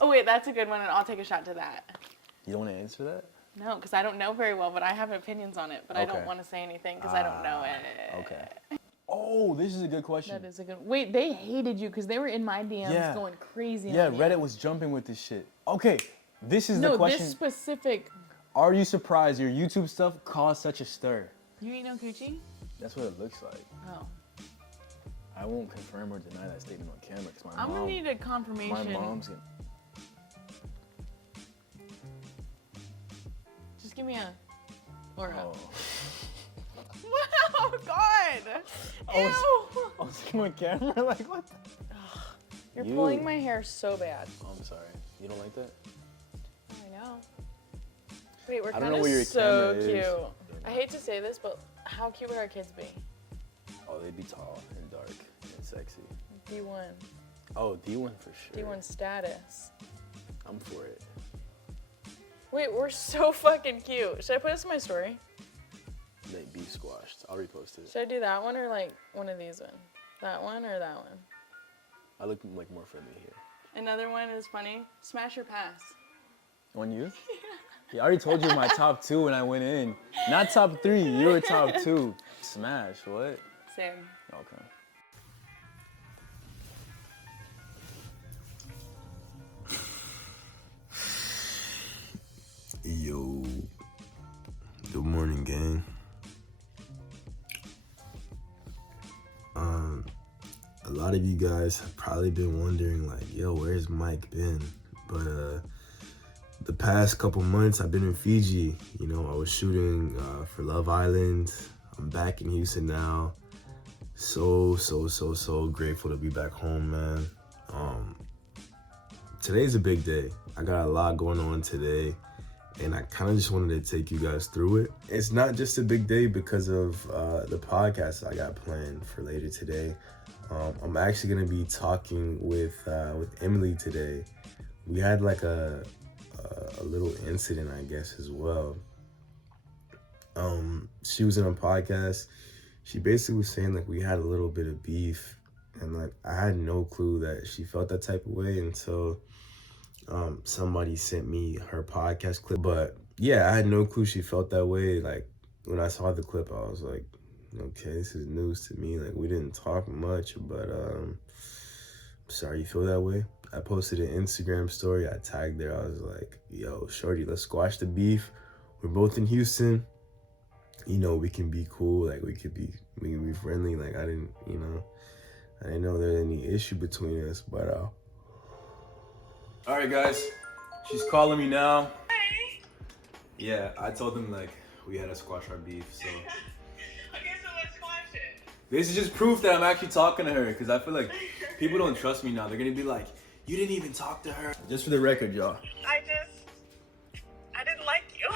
Oh wait, that's a good one, and I'll take a shot to that. You don't want to answer that? No, because I don't know very well, but I have opinions on it. But I don't want to say anything because I don't know it. Okay. Oh, this is a good question. That is a good. Wait, they hated you because they were in my DMs going crazy. Yeah, on you. Reddit was jumping with this shit. Okay, this is the question. No, this specific. Are you surprised your YouTube stuff caused such a stir? You ain't no coochie? That's what it looks like. Oh. I won't confirm or deny that statement on camera because I'm gonna need a confirmation. My mom's gonna. Just give me a. Or a. Oh. Wow, God! Ew! I was on camera, like, what the? You're pulling my hair so bad. Oh, I'm sorry. You don't like that? I know. Wait, we're I don't kind know where your of so camera cute. is. I hate to say this, but how cute would our kids be? Oh, they'd be tall and dark and sexy. D1. Oh, D1 for sure. D1 status. I'm for it. Wait, we're so fucking cute. Should I put this in my story? They be squashed. I'll repost it. Should I do that one or like one of these ones? That one or that one? I look like more friendly here. Another one is funny. Smash or pass? On you? Yeah, I already told you my top 2 when I went in. Not top 3, you were top 2. Smash, what? Same. Okay. Yo, good morning, gang. A lot of you guys have probably been wondering, like, yo, where's Mike been? But the past couple months, I've been in Fiji. You know, I was shooting for Love Island. I'm back in Houston now. So grateful to be back home, man. Today's a big day. I got a lot going on today, and I kind of just wanted to take you guys through it. It's not just a big day because of the podcast I got planned for later today. I'm actually gonna be talking with Emily today. We had like a little incident, I guess, as well. She was in a podcast. She basically was saying like we had a little bit of beef, and like I had no clue that she felt that type of way until somebody sent me her podcast clip. But yeah, I had no clue she felt that way. Like when I saw the clip, I was like, okay, this is news to me. Like we didn't talk much, but sorry you feel that way. I posted an Instagram story. I tagged her. I was like, yo, shorty, let's squash the beef. We're both in Houston. You know, we can be cool. Like we can be friendly. Like I didn't know there was any issue between us, but all right, guys, she's calling me now. Hey. Yeah, I told them like we had to squash our beef, so. Okay, so let's squash it. This is just proof that I'm actually talking to her, because I feel like people don't trust me now. They're gonna be like, you didn't even talk to her. Just for the record, y'all. I didn't like you.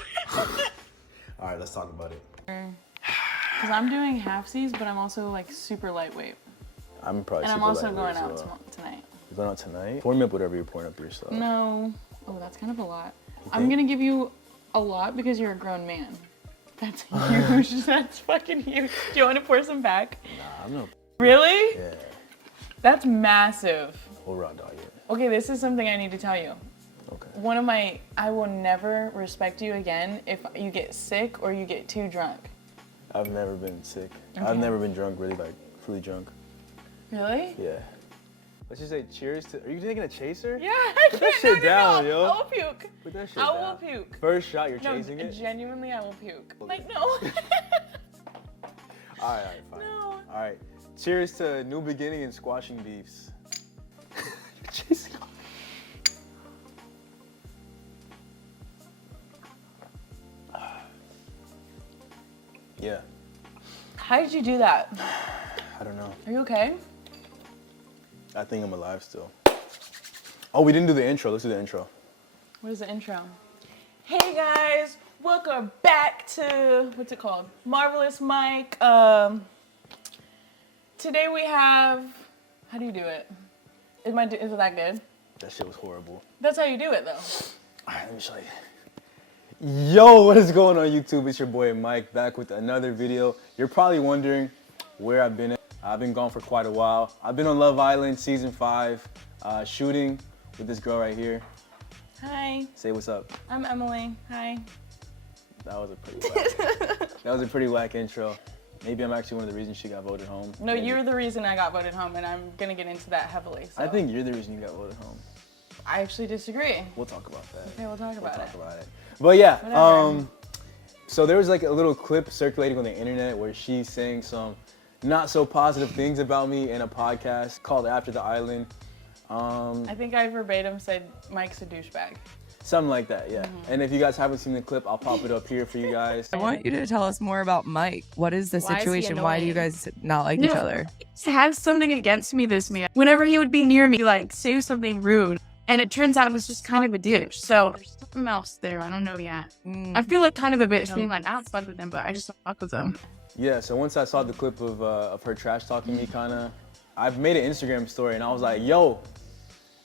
All right, let's talk about it. Because I'm doing halfsies, but I'm also like super lightweight. I'm probably And I'm super also lightweight going as out well. tonight. You're going out tonight? Pour me up whatever you're pouring up yourself. No. Oh, that's kind of a lot. I'm gonna give you a lot because you're a grown man. That's huge. That's fucking huge. Do you want to pour some back? Nah, I'm not. Really? Yeah. That's massive. Whole raw dog, yeah. Okay, this is something I need to tell you. Okay. I will never respect you again if you get sick or you get too drunk. I've never been sick. Okay. I've never been drunk, really, like, fully drunk. Really? Yeah. Let's just say cheers to. Are you taking a chaser? Yeah, I Put can't. that shit No, down, no. yo. I will puke. Put that shit I down. will puke. First shot, you're No, chasing it? genuinely, I will puke. Like, no. All right, fine. No. All right. Cheers to new beginning and squashing beefs. You're chasing. Yeah. How did you do that? I don't know. Are you okay? I think I'm alive still. Oh, we didn't do the intro. Let's do the intro. What is the intro? Hey guys, welcome back to, what's it called? Marvelous Mike. Today we have, how do you do it? Is it that good? That shit was horrible. That's how you do it though. All right, let me show you. Yo, what is going on YouTube? It's your boy Mike back with another video. You're probably wondering where I've been at. I've been gone for quite a while. I've been on Love Island season 5, shooting with this girl right here. Hi, Say what's up. I'm Emily. Hi. That was a pretty whack. That was a pretty whack intro. Maybe I'm actually one of the reasons she got voted home. No, Maybe. you're the reason I got voted home, and I'm gonna get into that heavily. So. I think you're the reason you got voted home. I actually disagree. We'll talk about that. Okay, we'll talk about it. But yeah, Whatever. so there was like a little clip circulating on the internet where she's saying some not so positive things about me in a podcast called After the Island. I think I verbatim said Mike's a douchebag. Something like that, yeah. And if you guys haven't seen the clip, I'll pop it up here for you guys. I want you to tell us more about Mike. What is the Why is he situation? Why do you annoying? guys not like each other? He has something against me, this man. Whenever he would be near me, like, say something rude. And it turns out it was just kind of a douche. So there's something else there. I don't know yet. I feel like kind of a bitch being like, I don't fuck with him, but I just don't fuck with him. Yeah, so once I saw the clip of her trash talking me, I've made an Instagram story and I was like, yo,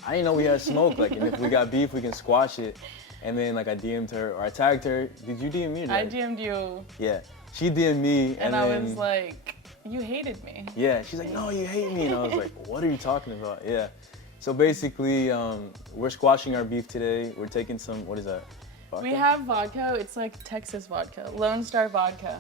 I didn't know we had smoke. Like, and if we got beef, we can squash it. And then like I DM'd her or I tagged her. Did you DM me? Or did I DM'd you, Yeah, she DM'd me and then, I was like, you hated me. yeah, she's like, no, you hate me. And I was like, what are you talking about? Yeah. So basically, we're squashing our beef today. We're taking some, what is that? Vodka? We have vodka. It's like Texas vodka, Lone Star vodka.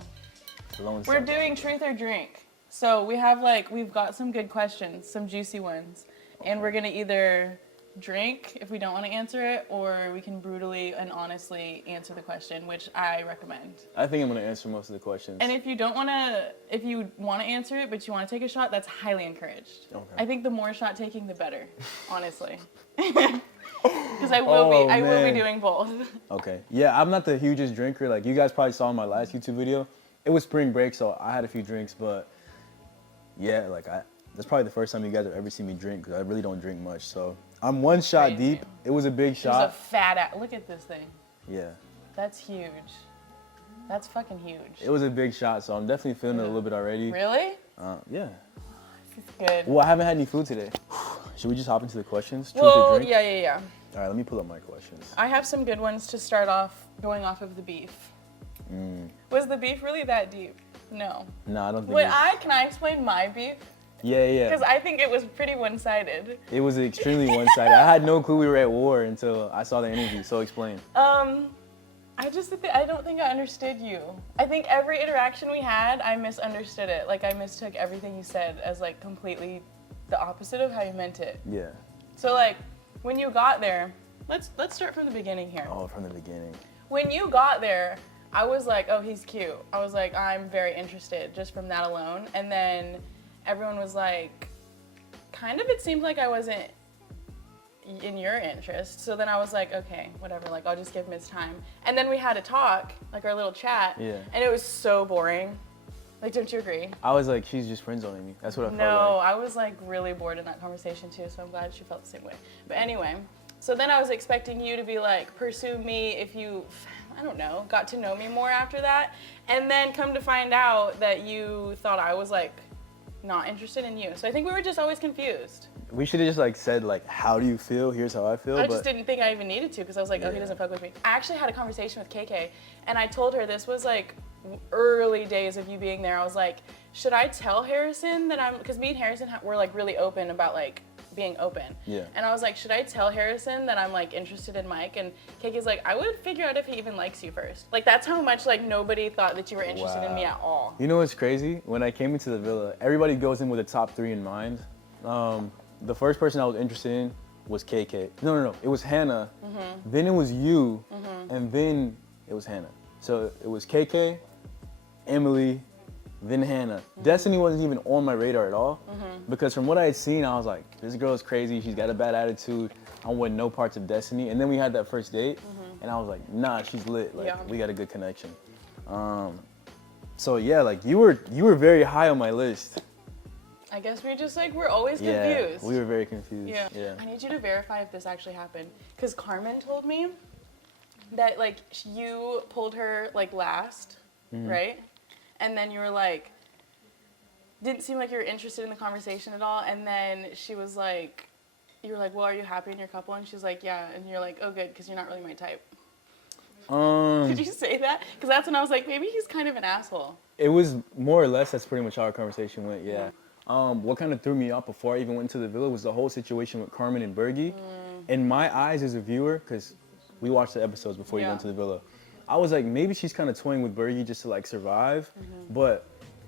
Lone We're Star doing truth or drink. So we've got some good questions, some juicy ones. And we're gonna either drink if we don't want to answer it, or we can brutally and honestly answer the question, which I recommend. I think I'm gonna answer most of the questions. And if you want to answer it, but you want to take a shot, that's highly encouraged. Okay. I think the more shot taking, the better, honestly. Because I will Oh, be man. doing both. Okay. Yeah, I'm not the hugest drinker. Like you guys probably saw in my last YouTube video. It was spring break, so I had a few drinks, but yeah, that's probably the first time you guys have ever seen me drink because I really don't drink much. So I'm one shot Crazy. deep. It was a big There's a shot. fat ass. Look at this thing. Yeah. That's huge. That's fucking huge. It was a big shot, so I'm definitely feeling it a little bit already. Really? Yeah. It's good. Well, I haven't had any food today. Should we just hop into the questions? Truth or Well, drink? yeah. All right, let me pull up my questions. I have some good ones to start off, going off of the beef. Was the beef really that deep? No. No, I don't think. Can I explain my beef? Yeah. Because I think it was pretty one-sided. It was extremely one-sided. I had no clue we were at war until I saw the interview. So explain. I don't think I understood you. I think every interaction we had, I misunderstood it. Like I mistook everything you said as like completely the opposite of how you meant it. Yeah. So like when you got there, let's start from the beginning here. Oh, from the beginning. When you got there, I was like, oh, he's cute. I was like, I'm very interested just from that alone. And then everyone was like, kind of it seemed like I wasn't in your interest. So then I was like, okay, whatever, like I'll just give him his time. And then we had a talk, like our little chat. Yeah. And it was so boring. Like, don't you agree? I was like, she's just friend zoning me. That's what I felt No, like. I was like really bored in that conversation too, so I'm glad she felt the same way. But anyway, so then I was expecting you to be like, pursue me if you, I don't know, got to know me more after that. And then come to find out that you thought I was like not interested in you. So I think we were just always confused. We should have just like said like, how do you feel? Here's how I feel. I but just didn't think I even needed to because I was like, oh, he Yeah. doesn't fuck with me. I actually had a conversation with KK and I told her this was like early days of you being there. I was like, should I tell Harrison that because me and Harrison were like really open about like being open. Yeah. And I was like, should I tell Harrison that I'm like interested in Mike? And KK's like, I would figure out if he even likes you first. Like that's how much like nobody thought that you were interested in me Wow. at all. You know what's crazy? When I came into the villa, everybody goes in with a top 3 in mind. The first person I was interested in was KK. No. It was Hannah. Mm-hmm. Then it was you. And then it was Hannah. So it was KK, Emily, then Hannah. Destiny wasn't even on my radar at all. Because from what I had seen, I was like, this girl is crazy. She's got a bad attitude. I want no parts of Destiny. And then we had that first date. And I was like, nah, she's lit. Like, Yeah. we got a good connection. So yeah, like you were very high on my list. I guess we just like, we're always Yeah, confused. we were very confused. Yeah. I need you to verify if this actually happened. Because Carmen told me that like you pulled her like last, right? And then you were like, didn't seem like you were interested in the conversation at all. And then she was like, you were like, well, are you happy in your couple? And she's like, yeah. And you're like, oh, good, because you're not really my type. Did you say that? Because that's when I was like, maybe he's kind of an asshole. It was more or less, that's pretty much how our conversation went, yeah. What kind of threw me off before I even went to the villa was the whole situation with Carmen and Bergie. in my eyes as a viewer, because we watched the episodes before you Yeah. went to the villa, I was like, maybe she's kind of toying with Bergie just to like survive. But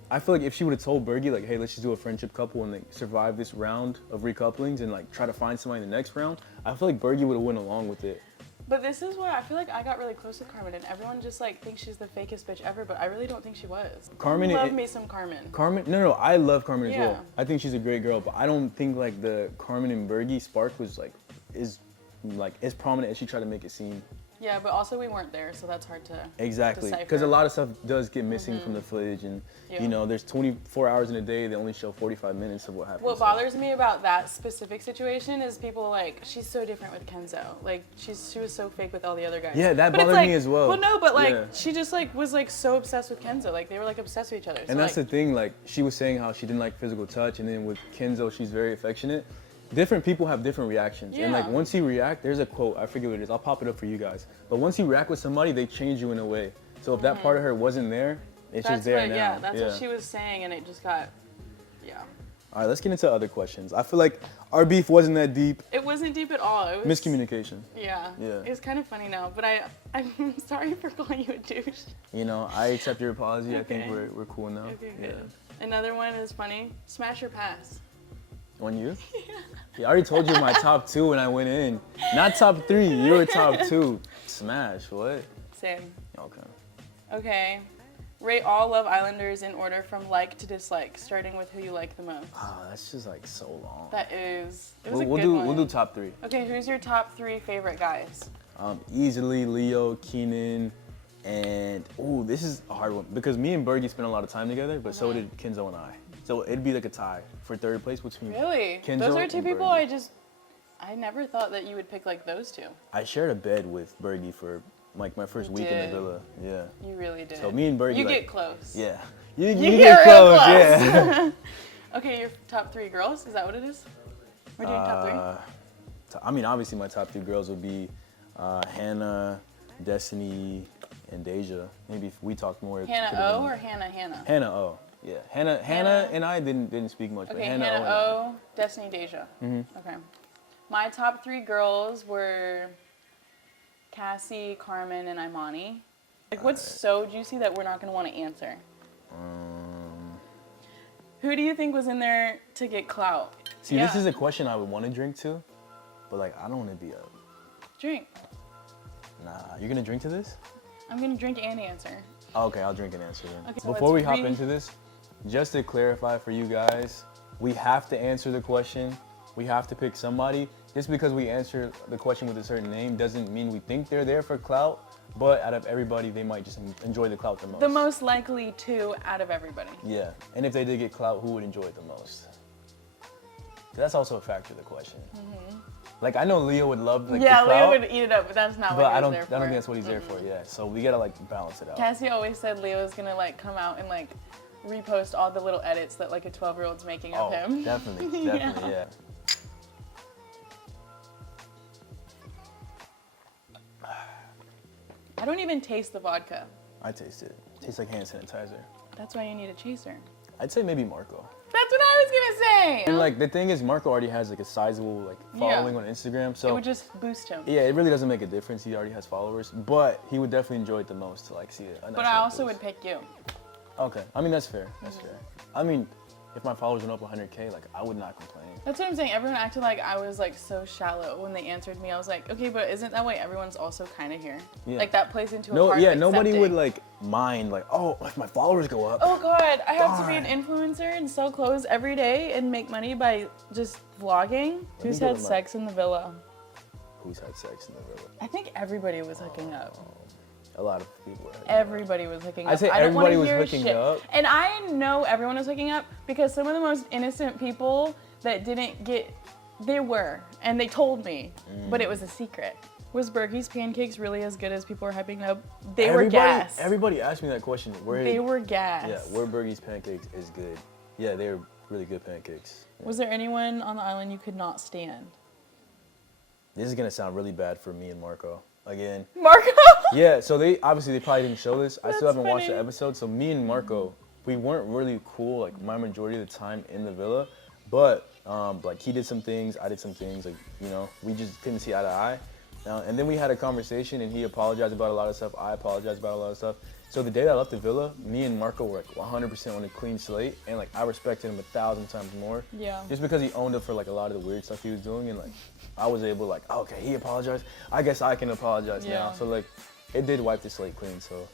I feel like if she would have told Bergie like, hey, let's just do a friendship couple and like survive this round of recouplings and like try to find somebody in the next round, I feel like Bergie would have went along with it. But this is where I feel like I got really close with Carmen, and everyone just like thinks she's the fakest bitch ever, but I really don't think she was. Carmen, Love me some Carmen. Carmen, no, I love Carmen as Yeah. well. I think she's a great girl, but I don't think like the Carmen and Bergie spark was is as prominent as she tried to make it seem. Yeah, but also we weren't there, so that's hard to Exactly, decipher. because a lot of stuff does get missing from the footage, and Yeah. you know, there's 24 hours in a day. They only show 45 minutes of what happened. What so- bothers me about that specific situation is people like, she's so different with Kenzo. Like she was so fake with all the other guys. Yeah, that But it's bothered like, me as well. Well, no, but like Yeah. she just like was like so obsessed with Kenzo. Like they were like obsessed with each other. So, And that's like, the thing, like she was saying how she didn't like physical touch, and then with Kenzo, she's very affectionate. Different people have different reactions, and like Yeah. once you react, there's a quote, I forget what it is, I'll pop it up for you guys. But once you react with somebody, they change you in a way. So if that part of her wasn't there, it's that's just there what, now. yeah, that's what she was saying, and it just got, yeah. All right, let's get into other questions. I feel like our beef wasn't that deep. It wasn't deep at all. It was Miscommunication. Yeah. Yeah. It was kind of funny now, but I'm sorry for calling you a douche. You know, I accept your apology. I think Okay. we're cool now. Okay, good. Another one is funny. Smash or pass. On you? Yeah, I already told you my top 2 when I went in. Not top 3, you were top 2. Smash, what? Same. Okay. Okay. Rate all Love Islanders in order from like to dislike, starting with who you like the most. Oh, that's just like so long. That is. It was We'll, a we'll good do one. we'll do top 3. Okay, who's your top 3 favorite guys? Easily Leo, Keenan, and this is a hard one because me and Bergie spent a lot of time together, but so did Kenzo and I. So it'd be like a tie for 3rd place between. Really? Kenzo Those are two and people Bergie. I never thought that you would pick like those two. I shared a bed with Bergie for like my first You week in did. the villa. Yeah. You really did. So me and Bergie You like, get close. Yeah. You You get get real close, close. yeah. Okay, your top 3 girls? Is that what it is? We're doing top 3? I mean, obviously my top 3 girls would be Hannah, Destiny, and Deja. Maybe if we talked more. it Hannah could've O been- or Hannah? Hannah O. Yeah, Hannah and I didn't speak much, but Okay, Hannah, Hannah O. and I. O, Destiny, Deja. Okay. My top 3 girls were Cassie, Carmen, and Imani. Like, what's so juicy that we're not going to want to answer? Who do you think was in there to get clout? See, this is a question I would want to drink to, but like I don't want to be a. Drink. Nah, you're gonna drink to this? I'm going to drink and answer. Okay, I'll drink an answer then. Okay, so Before we let's hop read- into this, just to clarify for you guys, we have to answer the question. We have to pick somebody. Just because we answer the question with a certain name doesn't mean we think they're there for clout. But out of everybody, they might just enjoy the clout the most. The most likely 2 out of everybody. Yeah, and if they did get clout, who would enjoy it the most? That's also a factor of the question. Like I know Leo would love like Yeah, the clout, Leo would eat it up, but that's not but what he I was don't there for. think that's what he's there for. Yeah, so we gotta like balance it out. Cassie always said Leo was gonna like come out and like repost all the little edits that like a 12-year-old's making of him. Definitely, yeah. I don't even taste the vodka. I taste it. Tastes like hand sanitizer. That's why you need a chaser. I'd say maybe Marco. That's what I was gonna say. And like the thing is, Marco already has like a sizable like following on Instagram, It so would just boost him. yeah, it really doesn't make a difference. He already has followers, but he would definitely enjoy it the most to like see it. But I also would pick you. Okay, I mean that's fair. That's fair. I mean, if my followers went up 100K, like I would not complain. That's what I'm saying. Everyone acted like I was like so shallow when they answered me. I was like, okay, but isn't that why everyone's also kind of here? Yeah. Like that plays into a No, part yeah, of nobody would accepting. like mind like, oh, if my followers go up. Oh God, I have to be Darn. an influencer and sell clothes every day and make money by just vlogging. Who's go had to my- sex in the villa? Who's had sex in the villa? I think everybody was hooking up. A lot of people. Were Everybody was hooking up. I'd say I don't wanna everybody was hear hooking shit. up. And I know everyone was hooking up because some of the most innocent people that didn't get, they were, and they told me, but it was a secret. Was Bergie's pancakes really as good as people were hyping up? They were gas. Everybody asked me that question. They were gas. Yeah, where Bergie's pancakes is good. Yeah, they're really good pancakes. Was there anyone on the island you could not stand? This is gonna sound really bad for me and Marco. Again. Marco? Yeah, so they probably didn't show this. I still That's haven't watched the funny. episode. So me and Marco, we weren't really cool like my majority of the time in the villa, but Like he did some things, I did some things. Like we just couldn't see eye to eye. And then we had a conversation, and he apologized about a lot of stuff. I apologized about a lot of stuff. So the day that I left the villa, me and Marco were like 100% on a clean slate, and like I respected him 1,000 times more. Yeah. Just because he owned up for like a lot of the weird stuff he was doing, and like I was able to like, okay, he apologized. I guess I can apologize now. Yeah. So like, it did wipe the slate clean. So.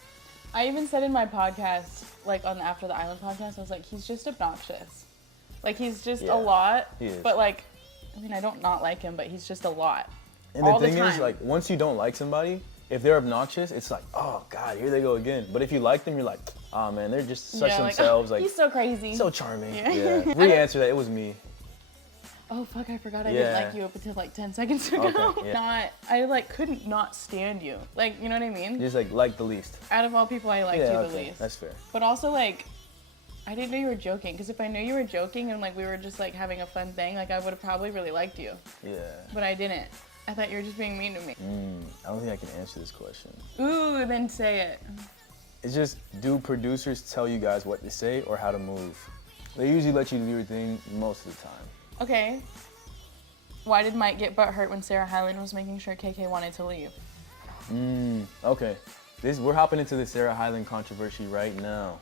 I even said in my podcast, like on the After the Island podcast, I was like, he's just obnoxious. Like he's just Yeah, a lot. he is. But like, I mean, I don't not like him, but he's just a lot. And all the the thing is, time. like, once you don't like somebody, if they're obnoxious, it's like, oh God, here they go again. But if you like them, you're like, oh man, they're just such Yeah, like, themselves, like he's so crazy. so charming. Yeah. Yeah. Re-answer that. It was me. Oh fuck, I forgot I Yeah. didn't like you up until like 10 seconds ago. Okay, yeah. I like couldn't not stand you. Like, you know what I mean? Just like the least. Out of all people, I liked Yeah, you the okay, least. that's fair. But also like, I didn't know you were joking. Because if I knew you were joking and like we were just like having a fun thing, like I would have probably really liked you. Yeah. But I didn't. I thought you were just being mean to me. I don't think I can answer this question. Ooh, then say it. It's just, do producers tell you guys what to say or how to move? They usually let you do your thing most of the time. Okay. Why did Mike get butthurt when Sarah Hyland was making sure KK wanted to leave? Okay. We're hopping into the Sarah Hyland controversy right now.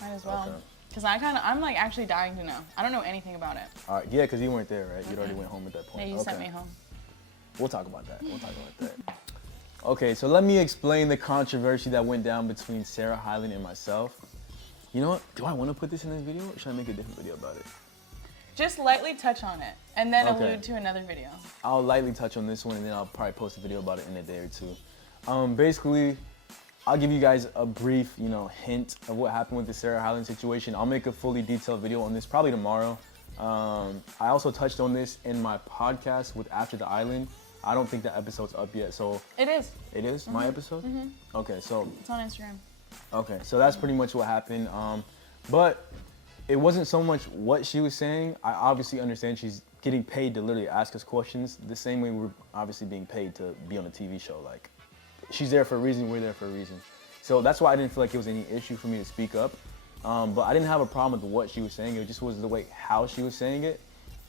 Might as well. Okay. Because I'm like actually dying to know. I don't know anything about it. All right. Yeah, because you weren't there, right? You already went home at that Yeah, point. you sent me home. We'll talk about that. Okay, so let me explain the controversy that went down between Sarah Hyland and myself. You know what? Do I want to put this in this video, or should I make a different video about it? Just lightly touch on it and then Okay. allude to another video. I'll lightly touch on this one, and then I'll probably post a video about it in a day or two. Basically, I'll give you guys a brief, hint of what happened with the Sarah Hyland situation. I'll make a fully detailed video on this probably tomorrow. I also touched on this in my podcast with After the Island. I don't think the episode's up yet, so It is. it is my episode. Okay, so It's on Instagram. Okay, so that's pretty much what happened. But it wasn't so much what she was saying. I obviously understand she's getting paid to literally ask us questions the same way we're obviously being paid to be on a TV show. Like, she's there for a reason, we're there for a reason. So that's why I didn't feel like it was any issue for me to speak up. But I didn't have a problem with what she was saying. It just was the way how she was saying it.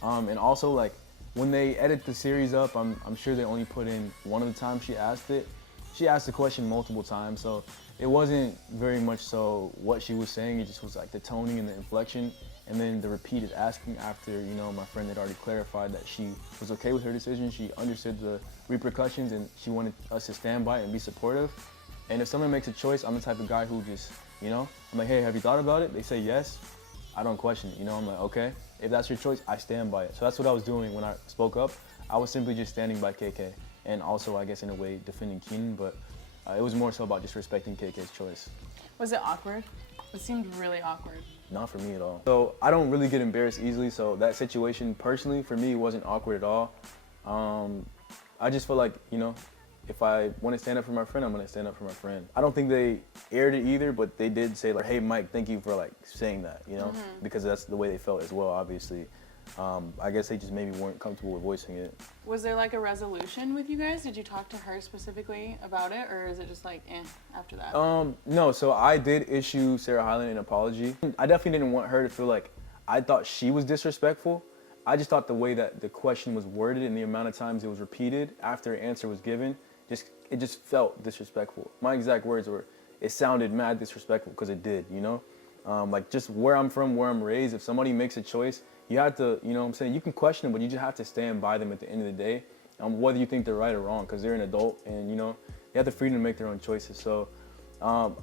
And also, like, when they edit the series up, I'm sure they only put in one of the times she asked it. She asked the question multiple times, so it wasn't very much so what she was saying. It just was like the toning and the inflection, and then the repeated asking after, my friend had already clarified that she was okay with her decision. She understood the repercussions, and she wanted us to stand by it and be supportive. And if someone makes a choice, I'm the type of guy who just, I'm like, hey, have you thought about it? They say yes. I don't question it, I'm like, okay, if that's your choice, I stand by it. So that's what I was doing when I spoke up. I was simply just standing by KK, and also, I guess, in a way, defending Keenan, but it was more so about just respecting KK's choice. Was it awkward? It seemed really awkward. Not for me at all. So I don't really get embarrassed easily, so that situation, personally, for me, wasn't awkward at all. I just feel like, if I want to stand up for my friend, I'm going to stand up for my friend. I don't think they aired it either, but they did say, like, hey, Mike, thank you for, like, saying that, because that's the way they felt as well, obviously. I guess they just maybe weren't comfortable with voicing it. Was there like a resolution with you guys? Did you talk to her specifically about it, or is it just like, after that? No, so I did issue Sarah Hyland an apology. I definitely didn't want her to feel like I thought she was disrespectful. I just thought the way that the question was worded and the amount of times it was repeated after an answer was given, it just felt disrespectful. My exact words were, it sounded mad disrespectful, because it did, like just where I'm from, where I'm raised, if somebody makes a choice, you have to, you can question them, but you just have to stand by them at the end of the day, whether you think they're right or wrong, because they're an adult and, they have the freedom to make their own choices. So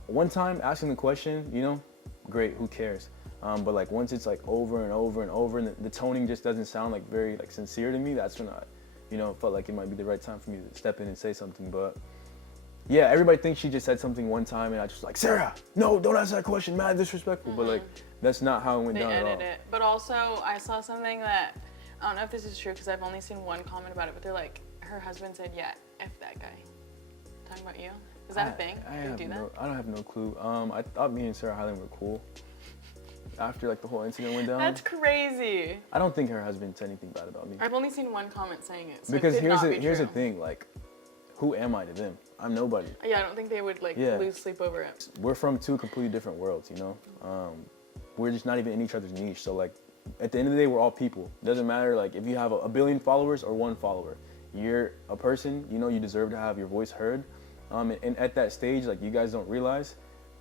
one time asking the question, great, who cares? But like once it's like over and over and over, and the toning just doesn't sound like very like sincere to me, that's when I, felt like it might be the right time for me to step in and say something. But yeah, everybody thinks she just said something one time, and I just like, Sarah, no, don't ask that question, mad disrespectful. But like, that's not how it went They down at all. edited it. But also, I saw something that, I don't know if this is true because I've only seen one comment about it, but they're like, her husband said, yeah, F that guy. Talking about you? Is that a thing? Do you do that? I don't have no clue. I thought me and Sarah Hyland were cool. After like the whole incident went down. That's crazy. I don't think her husband said anything bad about me. I've only seen one comment saying it, so Because it could not be here's the true. thing, like, who am I to them? I'm nobody. Yeah, I don't think they would like Yeah. lose sleep over it. We're from two completely different worlds, We're just not even in each other's niche. So like, at the end of the day, we're all people. It doesn't matter like if you have a billion followers or one follower. You're a person, you know, you deserve to have your voice heard. And at that stage, like you guys don't realize,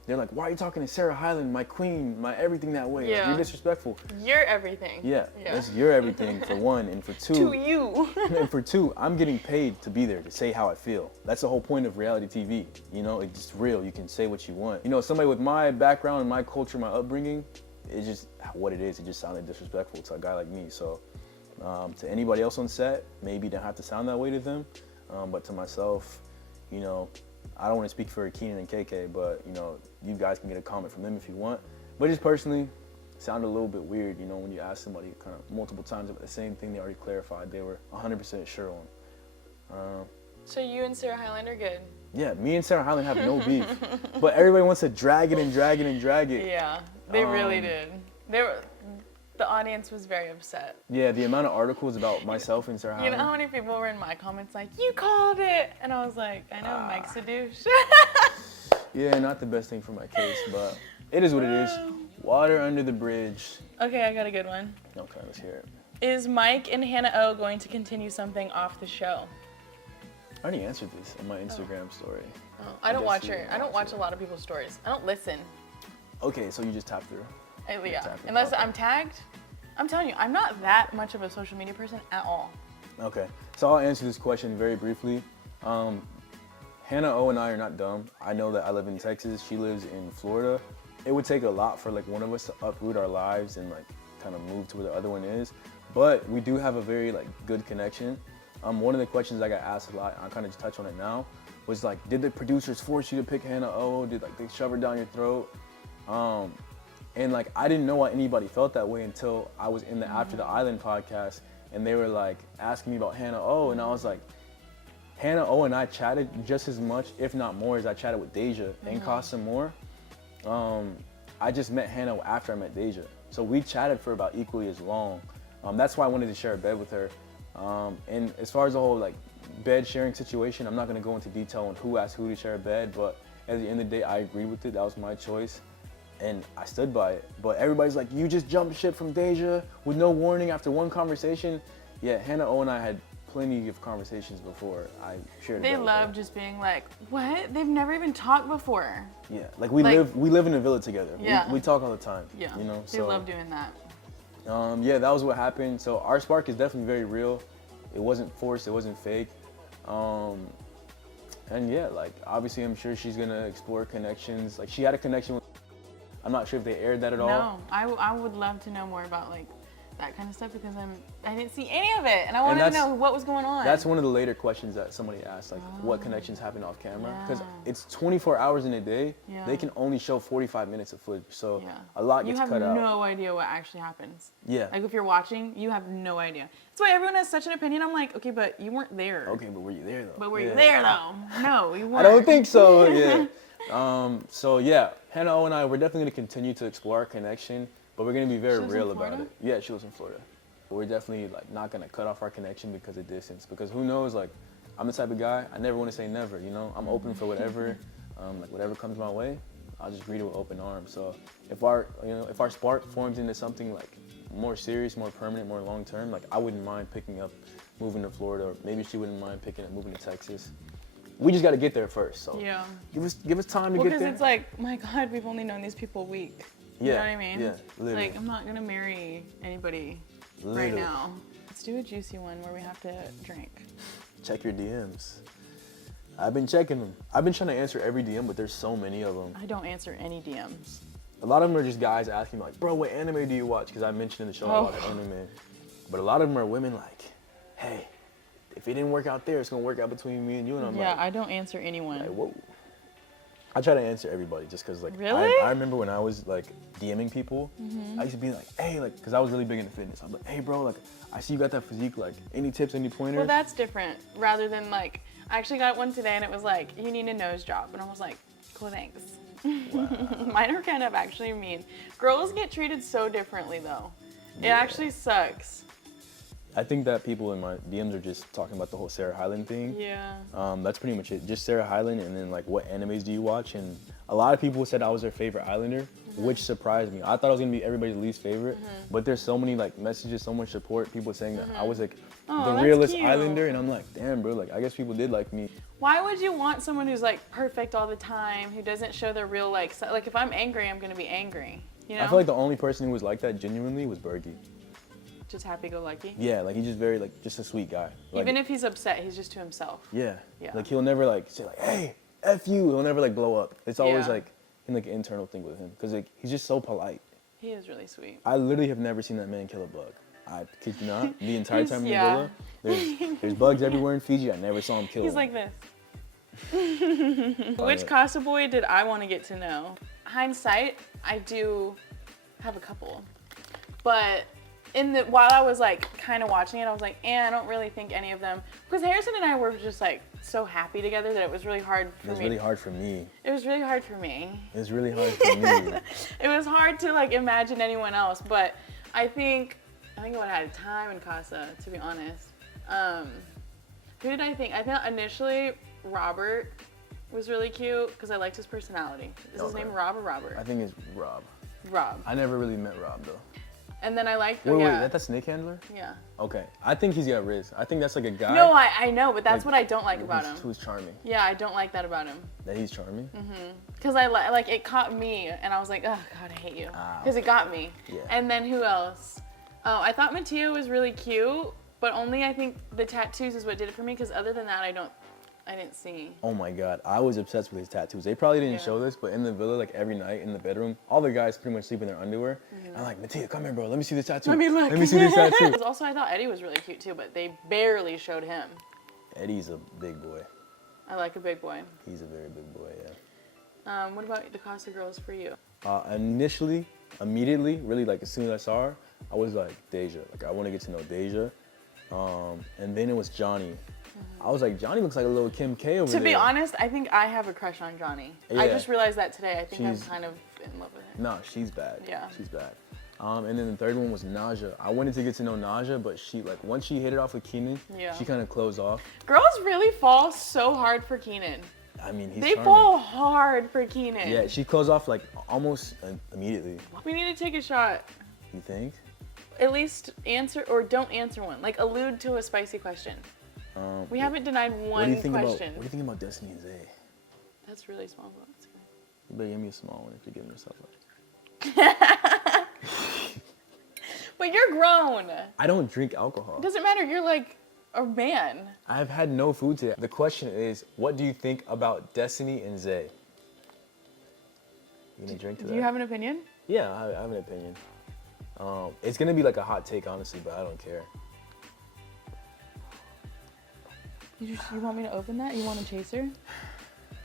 they're like, why are you talking to Sarah Hyland, my queen, my everything that way? Like, Yeah. you're disrespectful. You're everything. Yeah, that's your everything for one, and for two. To you. And for two, I'm getting paid to be there to say how I feel. That's the whole point of reality TV. You know, it's just real. You can say what you want. You know, somebody with my background and my culture, my upbringing, it's just what it is. It just sounded disrespectful to a guy like me. So to anybody else on set, maybe don't have to sound that way to them. But to myself, you know, I don't want to speak for Keenan and KK, but you know, you guys can get a comment from them if you want. But just personally, it sounded a little bit weird, you know, when you ask somebody kind of multiple times about the same thing they already clarified they were 100% sure on. So you and Sarah Hyland are good. Yeah, me and Sarah Hyland have no beef, but everybody wants to drag it and drag it and drag it. Yeah, they really did. The audience was very upset. Yeah, the amount of articles about myself and Sarah You Hyland. know how many people were in my comments like, you called it? And I was like, I know, Mike's a douche. Yeah, not the best thing for my case, but it is what it is. Water under the bridge. Okay, I got a good one. Okay, let's hear it. Is Mike and Hannah O going to continue something off the show? I already answered this in my Instagram story. Oh, I don't guess watch you her. didn't I don't watch watch it. a lot of people's stories. I don't listen. Okay, so you just tapped through. Yeah, Exactly. unless Okay. I'm tagged. I'm telling you, I'm not that much of a social media person at all. Okay, so I'll answer this question very briefly. Hannah O and I are not dumb. I know that I live in Texas, she lives in Florida. It would take a lot for like one of us to uproot our lives and like kind of move to where the other one is. But we do have a very like good connection. One of the questions I got asked a lot, I kind of just touch on it now, was like, did the producers force you to pick Hannah O? Did like they shove her down your throat? And like I didn't know why anybody felt that way until I was in the After the Island podcast and they were like asking me about Hannah O, and I was like, Hannah O and I chatted just as much, if not more, as I chatted with Deja and Casa Moore. I just met Hannah after I met Deja. So we chatted for about equally as long. That's why I wanted to share a bed with her. And as far as the whole like bed sharing situation, I'm not gonna go into detail on who asked who to share a bed, but at the end of the day, I agreed with it. That was my choice. And I stood by it. But everybody's like, you just jumped ship from Deja with no warning after one conversation. Yeah, Hannah O and I had plenty of conversations before I shared. They a bed with love her. just being like, what? They've never even talked before. Yeah, like we live in a villa together. Yeah. We talk all the time. Yeah, You know, they love doing that. Yeah, that was what happened. So our spark is definitely very real. It wasn't forced. It wasn't fake. And yeah, like obviously, I'm sure she's gonna explore connections. Like she had a connection with. I'm not sure if they aired that at all. No, I would love to know more about like that kind of stuff because I didn't see any of it and I wanted to that's- know what was going on. That's one of the later questions that somebody asked, like what connections happen off camera? Because it's 24 hours in a day. Yeah. They can only show 45 minutes of footage, so Yeah. a lot You gets have cut out. no idea what actually happens. Yeah. Like if you're watching, you have no idea. That's why everyone has such an opinion. I'm like, okay, but you weren't there. Okay, but were you there though? But were you Yeah. there though? No, you weren't. I don't think so. Yeah. So yeah, Hannah O and I, we're definitely gonna continue to explore our connection, but we're gonna be very She lives in real about Florida? it. Yeah, she lives in Florida. But we're definitely like not gonna cut off our connection because of distance. Because who knows? Like, I'm the type of guy I never want to say never. You know, I'm open for whatever. Like whatever comes my way, I'll just greet it with open arms. So if our spark forms into something like more serious, more permanent, more long term, like I wouldn't mind picking up, moving to Florida, or maybe she wouldn't mind picking up, moving to Texas. We just got to get there first. So Yeah. give us time to Well, get because there. it's like, my God, we've only known these people a week. You Yeah, know what I mean? yeah, literally. Like, I'm not gonna marry anybody right Literally. now. Let's do a juicy one where we have to drink. Check your DMs. I've been checking them. I've been trying to answer every DM, but there's so many of them. I don't answer any DMs. A lot of them are just guys asking me like, bro, what anime do you watch? Because I mentioned in the show a lot of anime. But a lot of them are women like, hey, if it didn't work out there, it's gonna work out between me and you. And I'm Yeah, like, I don't answer anyone. whoa. I try to answer everybody just because like, Really? I remember when I was like DMing people, I used to be like, hey, like, because I was really big into fitness. I'm like, hey, bro, like, I see you got that physique. Like, any tips, any pointers? Well, that's different. Rather than like, I actually got one today and it was like, you need a nose job. And I was like, cool, thanks. Mine are kind of actually mean. Girls get treated so differently though. It actually sucks. I think that people in my DMs are just talking about the whole Sarah Hyland thing. Yeah. That's pretty much it. Just Sarah Hyland, and then like what animes do you watch? And a lot of people said I was their favorite Islander, which surprised me. I thought I was gonna be everybody's least favorite, but there's so many like messages, so much support, people saying that I was like Oh, the that's realest cute. Islander, and I'm like, damn, bro, like I guess people did like me. Why would you want someone who's like perfect all the time, who doesn't show their real like like if I'm angry, I'm gonna be angry. You know? I feel like the only person who was like that genuinely was Bergie. Just happy-go-lucky. Yeah, like he's just very like just a sweet guy. Like, Even if he's upset, he's just to himself. yeah, Yeah. like he'll never like say like, hey, F you. He'll never like blow up. It's always Yeah. like in like an internal thing with him, cause like he's just so polite. He is really sweet. I literally have never seen that man kill a bug. I kid you not. The entire He's- time in yeah. the villa, there's bugs everywhere in Fiji. I never saw him kill He's one. like this. Which Casa boy did I want to get to know? Hindsight, I do have a couple, but while I was like kind of watching it, I was like, I don't really think any of them, because Harrison and I were just like so happy together that it was really hard for It was me. really hard for me. It was really hard for me. It was really hard for me. It was hard to like imagine anyone else, but I think I would have had time in Casa, to be honest. Who did I think? I thought initially Robert was really cute because I liked his personality. Is his Okay. name Rob or Robert? I think it's Rob. Rob. I never really met Rob though. And then I liked. Wait, yeah. wait, that's Snake Handler? Yeah. Okay. I think he's got Riz. I think that's like a guy. No, I know, but that's like, what I don't like about him. Who's charming. Yeah, I don't like that about him. That he's charming. Because like it caught me, and I was like, oh God, I hate you. Ah, Because it got me. Yeah. And then who else? Oh, I thought Mateo was really cute, but only I think the tattoos is what did it for me. Because other than that, I didn't see. Oh my God, I was obsessed with his tattoos. They probably didn't Yeah. show this, but in the villa, like every night in the bedroom, all the guys pretty much sleep in their underwear. I'm like, Mattia, come here, bro. Let me see this tattoo. Let me look. Let me see this tattoo. Also, I thought Eddie was really cute too, but they barely showed him. Eddie's a big boy. I like a big boy. He's a very big boy, yeah. What about the Casa girls for you? Initially, immediately, really like as soon as I saw her, I was like, Deja. Like I want to get to know Deja. And then it was Johnny. I was like, Johnny looks like a little Kim K over To there. be honest, I think I have a crush on Johnny. I Yeah. just realized that today. I think She's- I'm kind of in love with her. No, she's bad. Yeah. She's bad. And then the third one was Naja. I wanted to get to know Naja, but she like once she hit it off with Keenan, Yeah. she kind of closed off. Girls really fall so hard for Keenan. I mean, he's They charming. fall hard for Keenan. Yeah, she closed off like almost immediately. We need to take a shot. You think? At least answer or don't answer one. Like allude to a spicy question. We haven't denied What do one you think question. about? What do you think about Destiny and Zay? That's really small, but that's okay. You better give me a small one if you're giving yourself like. But you're grown. I don't drink alcohol. Doesn't matter. You're like a man. I've had no food today. The question is, what do you think about Destiny and Zay? You gonna drink to that? Do you have an opinion? Yeah, I have an opinion. It's gonna be like a hot take, honestly, but I don't care. You want me to open that? You want to chase her?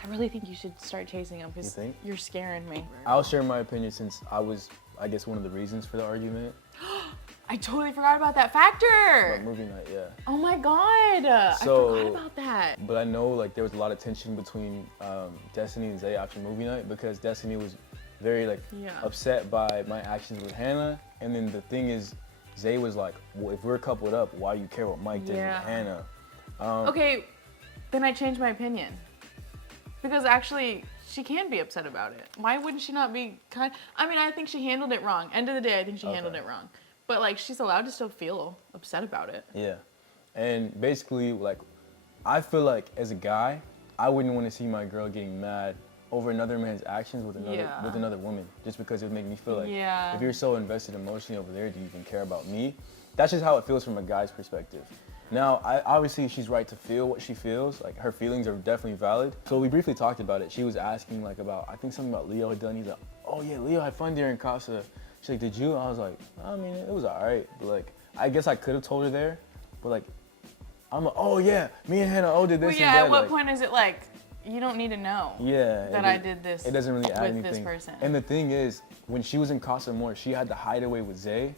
I really think you should start chasing him You because think? you're scaring me. I'll share my opinion since I was, I guess, one of the reasons for the argument. I totally forgot about that factor. But movie night, yeah. Oh my god. I So- forgot about that. But I know like there was a lot of tension between Destiny and Zay after movie night because Destiny was very like Yeah. upset by my actions with Hannah, and then the thing is, Zay was like, well, if we're coupled up, why do you care what Mike did Yeah. with Hannah? Okay, then I changed my opinion. Because actually, she can be upset about it. Why wouldn't she not be kind? I mean, I think she handled it wrong. End of the day, I think she handled Okay. it wrong. But like, she's allowed to still feel upset about it. Yeah, and basically like, I feel like as a guy, I wouldn't want to see my girl getting mad over another man's actions with Yeah. another woman, just because it would make me feel like, Yeah. if you're so invested emotionally over there, do you even care about me? That's just how it feels from a guy's perspective. Now, obviously she's right to feel what she feels. Like her feelings are definitely valid. So we briefly talked about it. She was asking like about, I think something about Leo had done. He's like, oh yeah, Leo had fun during Casa. She's like, did you? I was like, I mean, it was all right. But like, I guess I could have told her there. But like, I'm like, oh yeah, me and Hannah did this Well, and yeah, that. at what like, point is it like, you don't need to know yeah, that I did this It doesn't really add with anything. this person? And the thing is, when she was in Casa Amor, she had to hide away with Zay.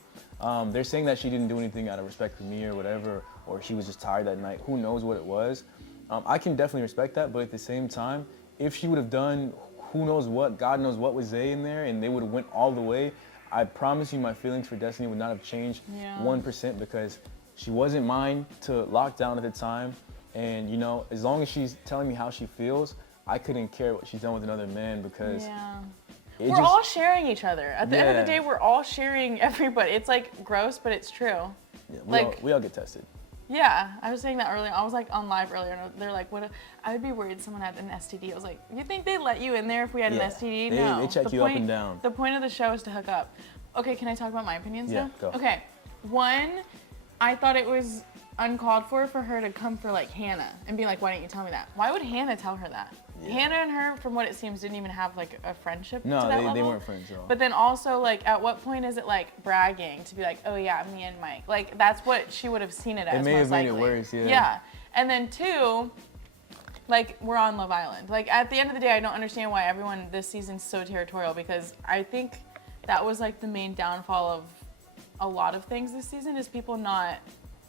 They're saying that she didn't do anything out of respect for me or whatever, or she was just tired that night. Who knows what it was? I can definitely respect that, but at the same time, if she would have done who knows what, God knows what with Zay in there, and they would have went all the way, I promise you my feelings for Destiny would not have changed Yeah. 1% because she wasn't mine to lock down at the time. And, you know, as long as she's telling me how she feels, I couldn't care what she's done with another man because Yeah. it We're just, all sharing each other. At the end of the Yeah. day, we're all sharing everybody. It's like gross, but it's true. yeah, like- we all get tested. Yeah, I was saying that earlier. I was like on live earlier, and they're like, "What?" I would be worried someone had an STD. I was like, "You think they let you in there if we had Yeah. an STD?" They- No. they check The you up point- and down. The point of the show is to hook up. Okay, can I talk about my opinions Yeah, now? go. Okay, one, I thought it was uncalled for her to come for like Hannah and be like, "Why didn't you tell me that?" Why would Hannah tell her that? Yeah. Hannah and her, from what it seems, didn't even have like a friendship. No, to that they level. weren't friends at all. But then also, like, at what point is it like bragging to be like, "Oh yeah, me and Mike"? Like that's what she would have seen it as. may have most made it likely. worse, yeah. Yeah, and then two, like we're on Love Island. Like at the end of the day, I don't understand why everyone this season's so territorial because I think that was like the main downfall of a lot of things this season is people not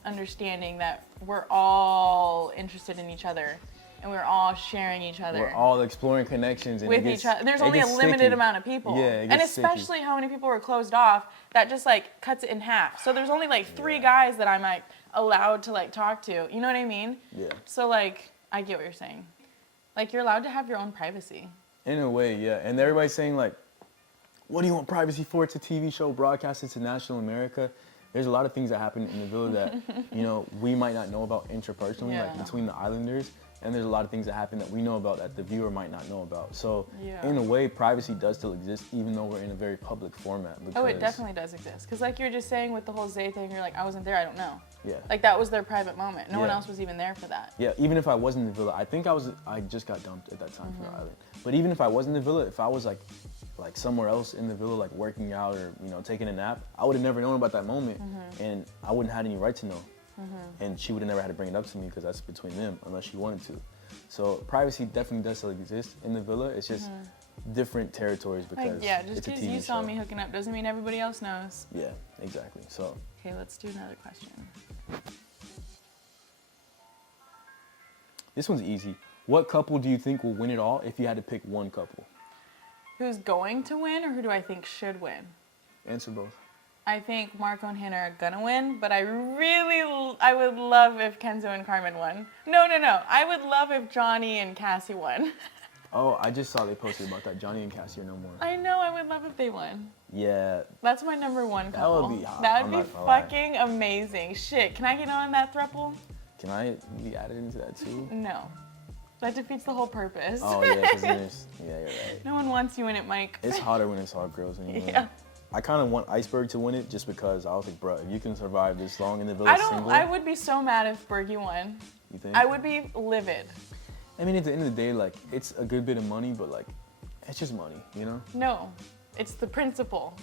understanding that we're all interested in each other and we're all sharing each other. We're all exploring connections and With it gets, each other. There's it only a gets limited sticky. amount of people. Yeah, it and gets sticky. especially how many people were closed off, that just like cuts it in half. So there's only like 3 guys that I'm like allowed to like talk to. You know what I mean? Yeah. So like, I get what you're saying. Like you're allowed to have your own privacy. In a way, yeah. And everybody's saying like, what do you want privacy for? It's a TV show broadcasted to national America. There's a lot of things that happen in the villa that, you know, we might not know about interpersonally, Yeah. like between the islanders. And there's a lot of things that happen that we know about that the viewer might not know about. So Yeah. in a way, privacy does still exist, even though we're in a very public format. Because, Oh, it definitely does exist. Because like you're just saying with the whole Zay thing, you're like, I wasn't there, I don't know. Yeah. Like that was their private moment. No one Yeah. else was even there for that. Yeah, even if I was in the villa, I think I just got dumped at that time from the island. But even if I was in the villa, if I was like somewhere else in the villa, like working out or, you know, taking a nap, I would have never known about that moment and I wouldn't have had any right to know. And she would have never had to bring it up to me because that's between them unless she wanted to. So privacy definitely does still exist in the villa. It's just different territories because Like yeah, just it's a because TV you saw show. me hooking up doesn't mean everybody else knows. Yeah, exactly. So Okay, let's do another question. this one's easy. What couple do you think will win it all if you had to pick one couple? Who's going to win or who do I think should win? Answer both. I think Marco and Hannah are gonna win, but I would love if Kenzo and Carmen won. No. I would love if Johnny and Cassie won. Oh, I just saw they posted about that. Johnny and Cassie are no more. I know, I would love if they won. Yeah, That's my number one That couple. would be hot, That I'm would not be gonna lie. fucking amazing. Shit, can I get on that throuple? can I be added into that too? No. That defeats the whole purpose. Oh yeah, because there's yeah, you're right. No one wants you in it, Mike. It's hotter when it's all girls anyway. Yeah. I kind of want Iceberg to win it just because I was like, bro, if you can survive this long in the villa single, I would be so mad if Bergie won. you think? I would be livid. I mean, at the end of the day, like, it's a good bit of money, but like, it's just money, you know? No. It's the principle.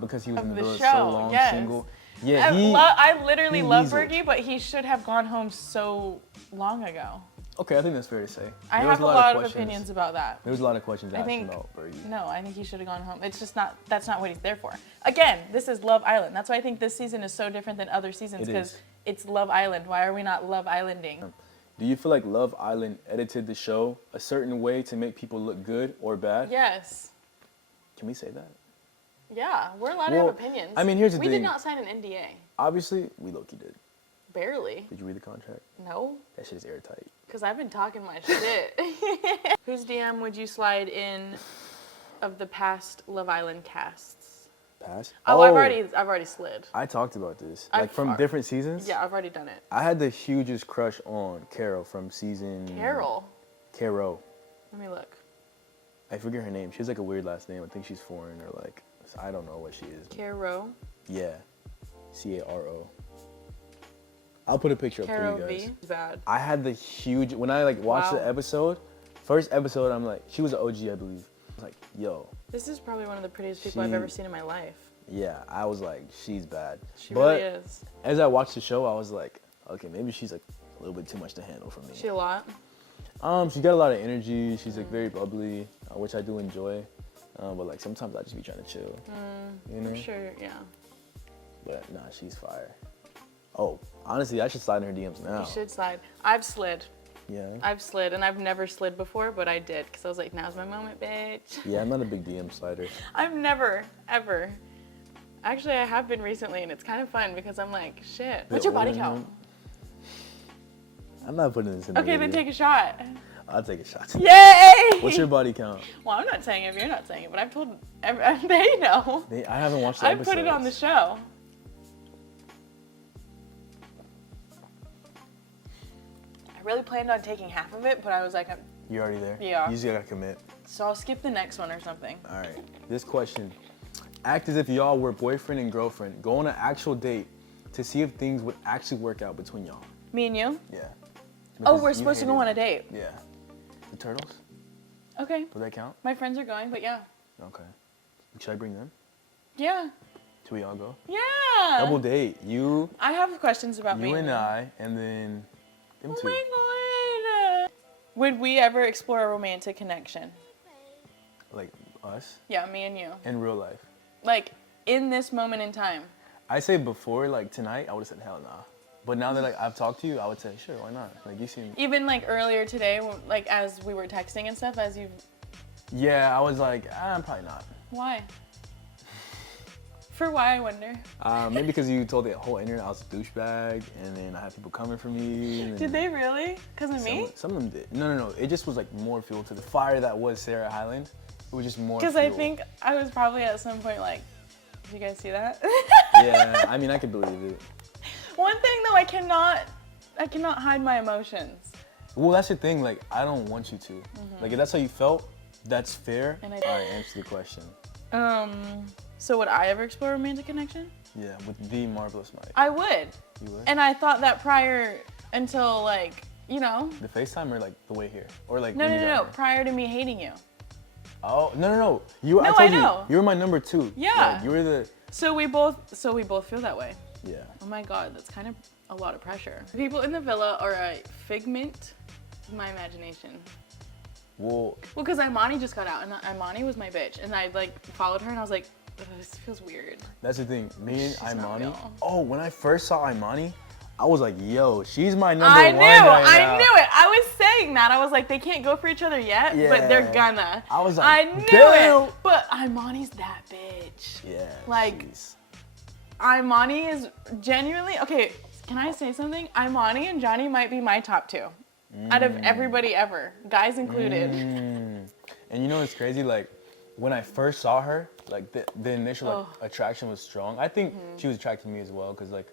Because he was Of in the the villa show, so long, yes. single. Yeah, I literally he love needs it. Bergie, but he should have gone home so long ago. Okay, I think that's fair to say. I There was have a lot of questions- opinions about that. There was a lot of questions I asked think about Bergie. no, I think he should have gone home. It's just not. That's not what he's there for. Again, this is Love Island. That's why I think this season is so different than other seasons It because is. it's Love Island. Why are we not Love Islanding? Do you feel like Love Island edited the show a certain way to make people look good or bad? Yes. Can we say that? Yeah, we're allowed to Well, have opinions. I mean, here's the we thing. did not sign an NDA. Obviously, we low-key did. Barely. Did you read the contract? No, That shit is airtight. because I've been talking my shit. Whose DM would you slide in of the past Love Island casts? Pass? Oh, I've already slid. I talked about this. I've- Like from different seasons? Yeah, I've already done it. I had the hugest crush on Carol from season... Carol. Caro. Let me look. I forget her name. She has like a weird last name. I think she's foreign or like... I don't know what she is. Caro. Yeah. C-A-R-O. I'll put a picture up for Caro you guys. V. Bad. I had the huge... When I like watched Wow. the episode, first episode, I'm like... She was an OG, I believe. I was like, yo. This is probably one of the prettiest people I've She- ever seen in my life. Yeah, I was like, she's bad. She but really is. as I watched the show, I was like, okay, maybe she's like a little bit too much to handle for me. She a lot. She's got a lot of energy. She's like very bubbly, which I do enjoy. But like sometimes I just be trying to chill. You know? For sure, yeah. But nah, she's fire. Oh, honestly, I should slide in her DMs now. You should slide. I've slid. Yeah. I've slid, and I've never slid before, but I did, because I was like, now's my moment, bitch. Yeah, I'm not a big DM slider. I've never, ever. Actually, I have been recently, and it's kind of fun because I'm like, shit. Bit What's your body older than count? him. I'm not putting this in. Okay, the then video. take a shot. I'll take a shot. Yay! What's your body count? Well, I'm not saying it if you're not saying it, but I've told they know. I haven't watched the I put it on the episodes. show. I really planned on taking half of it, but I was like, You're already there? Yeah. You just gotta commit. so I'll skip the next one or something. All right. This question. Act as if y'all were boyfriend and girlfriend. Go on an actual date to see if things would actually work out between y'all. Me and you? Yeah. Oh, Because we're you supposed to hated go on it. a date. Yeah. The turtles? Okay. Does that count? My friends are going, but yeah. Okay. Should I bring them? Yeah. Should we all go? Yeah. Double date. You, I have questions about me. you and I, and then them Oh two. my god. Would we ever explore a romantic connection? Like us Yeah, me and you. in real life. Like, in this moment in time. I say before, like tonight, I would have said hell nah. But now that like I've talked to you, I would say sure, why not? Like you seem. Even like earlier today, like as we were texting and stuff, as you. Yeah, I was like, probably not. Why? For why, I wonder. Maybe because you told the whole internet I was a douchebag, and then I had people coming for me. And Did they really? Because of me? Some of them did. No. It just was like more fuel to the fire that was Sarah Hyland. It was just more. Because I fuel. think I was probably at some point like, did you guys see that? Yeah, I mean, I could believe it. One thing though, I cannot hide my emotions. Well, that's the thing. Like, I don't want you to. Like, if that's how you felt, that's fair. And I- All right, answer the question. So would I ever explore a romantic connection? Yeah, with the marvelous Mike. I would. You would? And I thought that prior until like, you know. The FaceTime or like the way here, or like No, when no, you no, got no. here? Prayer to me hating you. Oh no. You. No, I I told know. you. You were my number 2. Yeah. Like, you were the. So we both feel that way. Yeah. Oh my god, that's kind of a lot of pressure. People in the villa are a figment of my imagination. Well, Well, because Imani just got out, and Imani was my bitch, and I like followed her, and I was like, "Ugh, this feels weird. that's the thing. Me and She's not Imani. real. Oh, when I first saw Imani, I was like, yo, she's my number I one. knew, right I now. knew it. I was saying that. I was like, they can't go for each other yet, but they're Yeah. gonna. I was like, I knew damn. it. But Imani's that bitch. Yeah. Like- jeez. Imani is genuinely okay. Can I say something? Imani and Johnny might be my top 2 out of everybody ever, guys included. And you know what's crazy? Like, when I first saw her, like the initial like, attraction was strong. I think Mm-hmm. she was attracted to me as well, because like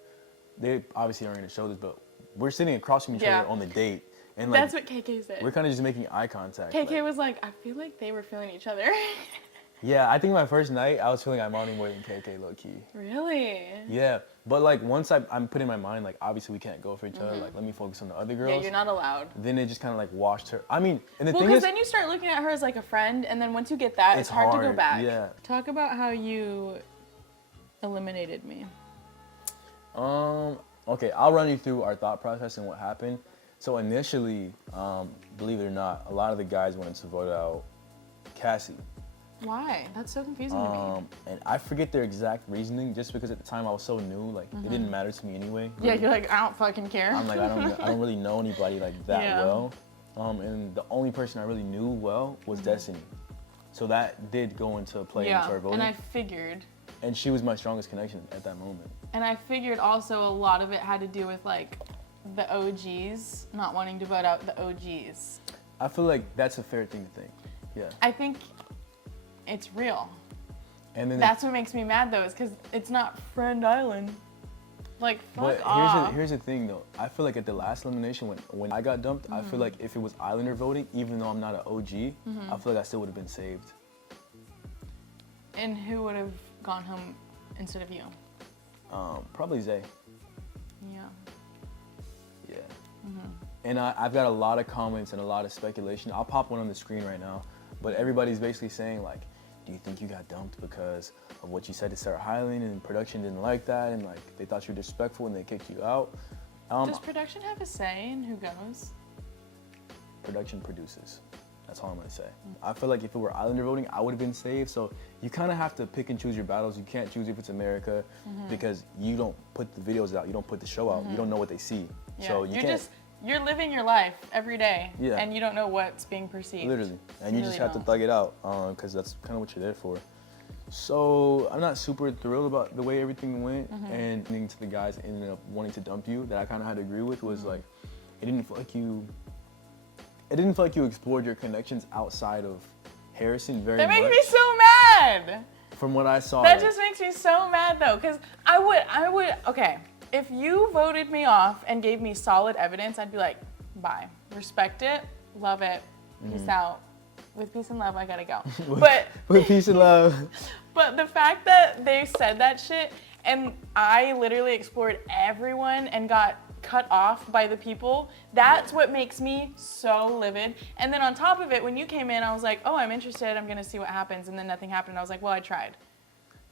they obviously aren't gonna show this, but we're sitting across from each Yeah. other on the date, and like That's what KK said. we're kind of just making eye contact. KK like- was like, I feel like they were feeling each other. Yeah, I think my first night I was feeling Imani more than KK, low key. Really? Yeah, but like once I'm put in my mind, like obviously we can't go for each other. Like let me focus on the other girls. Yeah, you're not allowed. Then it just kind of like washed her. I mean, and the Well, thing because is, then you start looking at her as like a friend, and then once you get that, it's It's hard to go hard, back. yeah. Talk about how you eliminated me. okay, I'll run you through our thought process and what happened. So initially, believe it or not, a lot of the guys wanted to vote out Cassie. Why? That's so confusing to me. And I forget their exact reasoning, just because at the time I was so new, like it didn't matter to me anyway. Yeah, you're like, I don't fucking care. I'm like, I don't really know anybody like that Yeah. well. And the only person I really knew well was Destiny. So that did go into play into our voting. and I figured. And she was my strongest connection at that moment. And I figured also a lot of it had to do with like the OGs not wanting to vote out the OGs. I feel like that's a fair thing to think. Yeah. I think it's real. And then That's what makes me mad though, is because it's not Friend Island. Like, fuck but off. here's the thing though. I feel like at the last elimination when I got dumped, I feel like if it was Islander voting, even though I'm not an OG, I feel like I still would have been saved. And who would have gone home instead of you? Probably Zay. Yeah. Yeah. And I've got a lot of comments and a lot of speculation. I'll pop one on the screen right now. But everybody's basically saying like, do you think you got dumped because of what you said to Sarah Hyland and production didn't like that and like they thought you were disrespectful and they kicked you out? Does production have a say in who goes? Production produces. That's all I'm gonna say. I feel like if it were Islander voting, I would have been saved. So you kind of have to pick and choose your battles. You can't choose if it's America because you don't put the videos out, you don't put the show out, you don't know what they see. Yeah. So you you're can't. just you're living your life every day, Yeah. and you don't know what's being perceived. Literally, and you really just have to don't. thug it out because that's kind of what you're there for. So I'm not super thrilled about the way everything went, and listening to the guys that ended up wanting to dump you, that I kind of had to agree with, was like, it didn't feel like you explored your connections outside of Harrison very That much. makes me so mad. From what I saw, That like, just makes me so mad though, because I would, okay, if you voted me off and gave me solid evidence, I'd be like, bye. Respect it, love it, peace out. With peace and love, I gotta go. But with peace and love. But the fact that they said that shit and I literally explored everyone and got cut off by the people, that's what makes me so livid. And then on top of it, when you came in, I was like, oh, I'm interested, I'm gonna see what happens. And then nothing happened. I was like, well, I tried.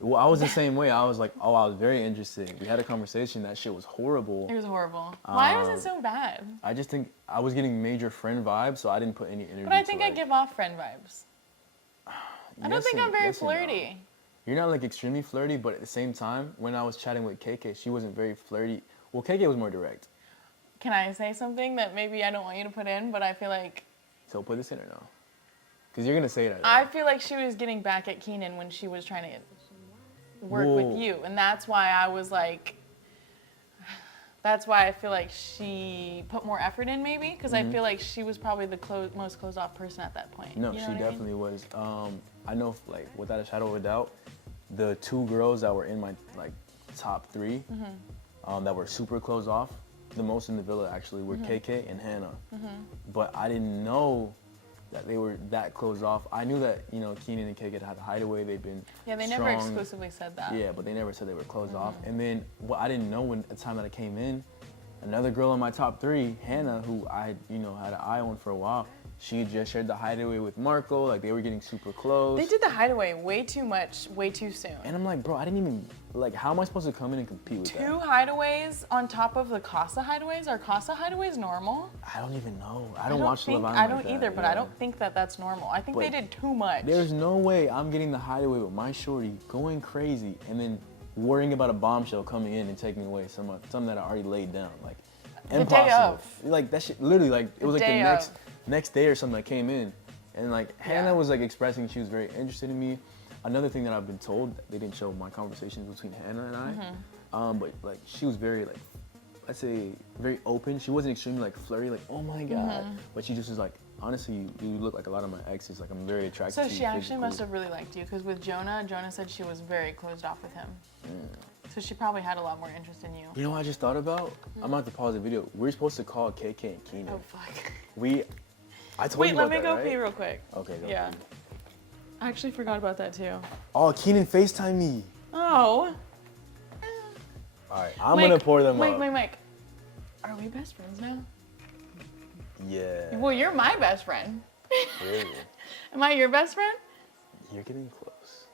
Well, I was the same way. I was like, oh, I was very interested. We had a conversation. That shit was horrible. It was horrible. Why was it so bad? I just think I was getting major friend vibes, so I didn't put any energy. But I think to, I like, give off friend vibes. I don't yes think and- I'm very yes and no. flirty. You're not like extremely flirty, but at the same time, when I was chatting with KK, she wasn't very flirty. Well, KK was more direct. Can I say something that maybe I don't want you to put in, but I feel like So put this in or no? Because you're gonna say it. I feel like she was getting back at Keenan when she was trying to work Whoa. with you, and that's why I was like, that's why I feel like she put more effort in, maybe, because I feel like she was probably the most closed off person at that point. No, You know she what I mean? definitely was. I know, like, without a shadow of a doubt, the two girls that were in my like top 3, that were super closed off, the most in the villa actually were KK and Hannah. But I didn't know that they were that closed off. I knew that, you know, Keenan and KK had the hideaway. They'd been Yeah, they never strong. exclusively said that. Yeah, but they never said they were closed off. And then what I didn't know when at the time that I came in, another girl in my top 3, Hannah, who I, you know, had an eye on for a while, she just shared the hideaway with Marco. Like, they were getting super close. They did the hideaway way too much, way too soon. And I'm like, bro, I didn't even, like, how am I supposed to come in and compete with 2 that? hideaways on top of the Casa hideaways? Are Casa hideaways normal? I don't even know. I don't watch Love think, Island I like don't that, either, but yeah. I don't think that that's normal. I think But they did too much. There's no way I'm getting the hideaway with my shorty going crazy and then worrying about a bombshell coming in and taking away something that I already laid down. Like, The impossible. day of. Like, that shit, literally, like, it was like the day next day or something I came in. And, like, Hannah was, like, expressing she was very interested in me. Another thing that I've been told, they didn't show my conversations between Hannah and I. But, like, she was very, like, let's say, very open. She wasn't extremely, like, flirty, like, oh my God. But she just was like, honestly, you look like a lot of my exes. Like, I'm very attracted So to you. she actually physically. must have really liked you, because with Jonah said she was very closed off with him. So she probably had a lot more interest in you. You know what I just thought about? I'm about to pause the video. We're supposed to call KK and Keenan. Oh fuck. I told Wait, you let about me that, go right? pee real quick. Okay, go Yeah. pee. I actually forgot about that too. Oh, Keenan FaceTime me. Oh. All right, I'm gonna pour them up. Mike. Are we best friends now? Yeah. Well, you're my best friend. Really? Am I your best friend? You're getting close.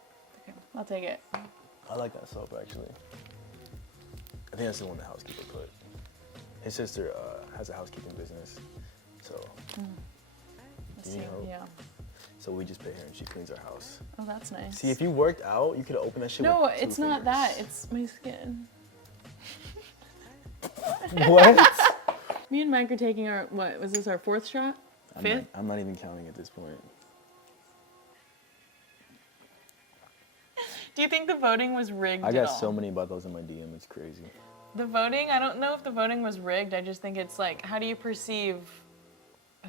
Okay, I'll take it. I like that soap actually. I think that's the one the housekeeper put. His sister has a housekeeping business, so Let's You see. know. Yeah. so we just pay her and she cleans our house. Oh, that's nice. See, if you worked out, you could open that shit. No, with 2 it's not fingers. that. It's my skin. What? Me and Mike are taking our, what, was this our 4th shot? 5th? I'm not even counting at this point. Do you think the voting was rigged I at got all? so many about those in my DM. It's crazy. The voting, I don't know if the voting was rigged. I just think it's like, how do you perceive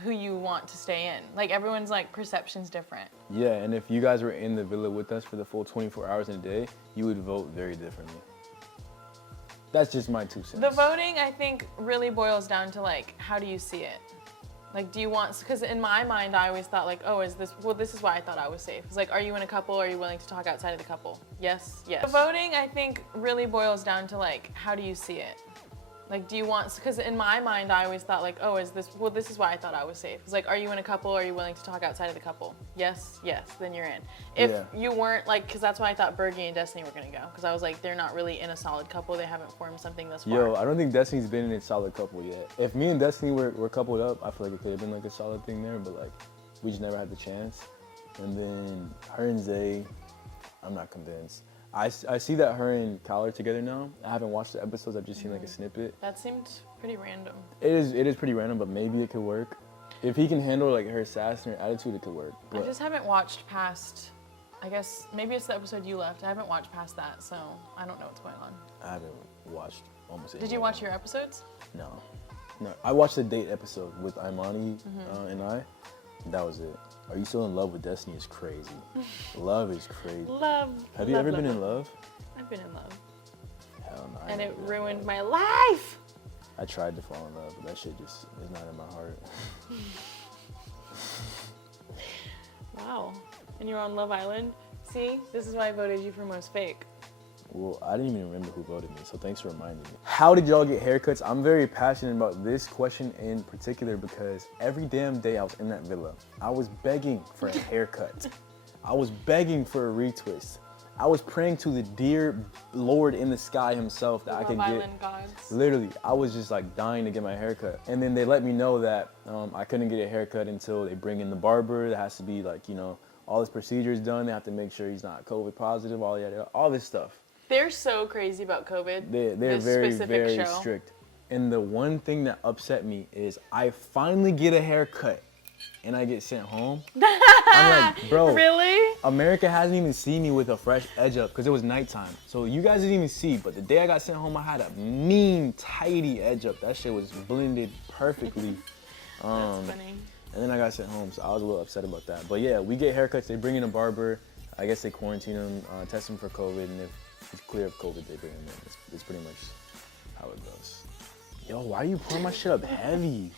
who you want to stay in? Like, everyone's like perception's different. Yeah, and if you guys were in the villa with us for the full 24 hours in a day, you would vote very differently. That's just my 2 cents. The voting, I think, really boils down to like, how do you see it? Like, do you want, because in my mind, I always thought like, oh, this is why I thought I was safe. It's like, are you in a couple? Are you willing to talk outside of the couple? Yes, yes. The voting, I think, really boils down to like, how do you see it? Like, do you want, because in my mind, I always thought like, oh, this is why I thought I was safe. It's like, are you in a couple? Are you willing to talk outside of the couple? Yes, yes, then you're in. If Yeah. you weren't, like, because that's why I thought Bergie and Destiny were gonna go. Because I was like, they're not really in a solid couple. They haven't formed something thus far. Yo, I don't think Destiny's been in a solid couple yet. If me and Destiny were coupled up, I feel like it could have been like a solid thing there, but like, we just never had the chance. And then her and Zay, I'm not convinced. I see that her and Kyle are together now. I haven't watched the episodes, I've just seen like a snippet. That seemed pretty random. It is pretty random, but maybe it could work. If he can handle like her sass and her attitude, it could work. I But just haven't watched past I guess maybe it's the episode you left. I haven't watched past that, so I don't know what's going on. I haven't watched almost any Did you of watch them. your episodes? No. I watched the date episode with Imani and I. That was it. Are you still in love with Destiny? Is crazy. Love is crazy. Love. Have you ever been in love? I've been in love. Hell no. I And never it been in ruined love. my life. I tried to fall in love, but that shit just is not in my heart. Wow. And you're on Love Island? See, this is why I voted you for most fake. Well, I didn't even remember who voted me, so thanks for reminding me. How did y'all get haircuts? I'm very passionate about this question in particular because every damn day I was in that villa, I was begging for a haircut. I was begging for a retwist. I was praying to the dear Lord in the sky himself that I Love could get. Island gods. Literally, I was just like dying to get my haircut. And then they let me know that I couldn't get a haircut until they bring in the barber. There has to be like, you know, all this procedures done. They have to make sure he's not COVID positive, all this stuff. They're so crazy about COVID. They're this very, specific very show. strict. And the one thing that upset me is I finally get a haircut and I get sent home. I'm like, bro, Really? America hasn't even seen me with a fresh edge up because it was nighttime. So you guys didn't even see, but the day I got sent home, I had a mean, tidy edge up. That shit was blended perfectly. That's funny. And then I got sent home, so I was a little upset about that. But yeah, we get haircuts. They bring in a barber. I guess they quarantine him, test him for COVID, and if he's clear of COVID, they bring him in. It's pretty much how it goes. Yo, why are you pouring my shit up heavy?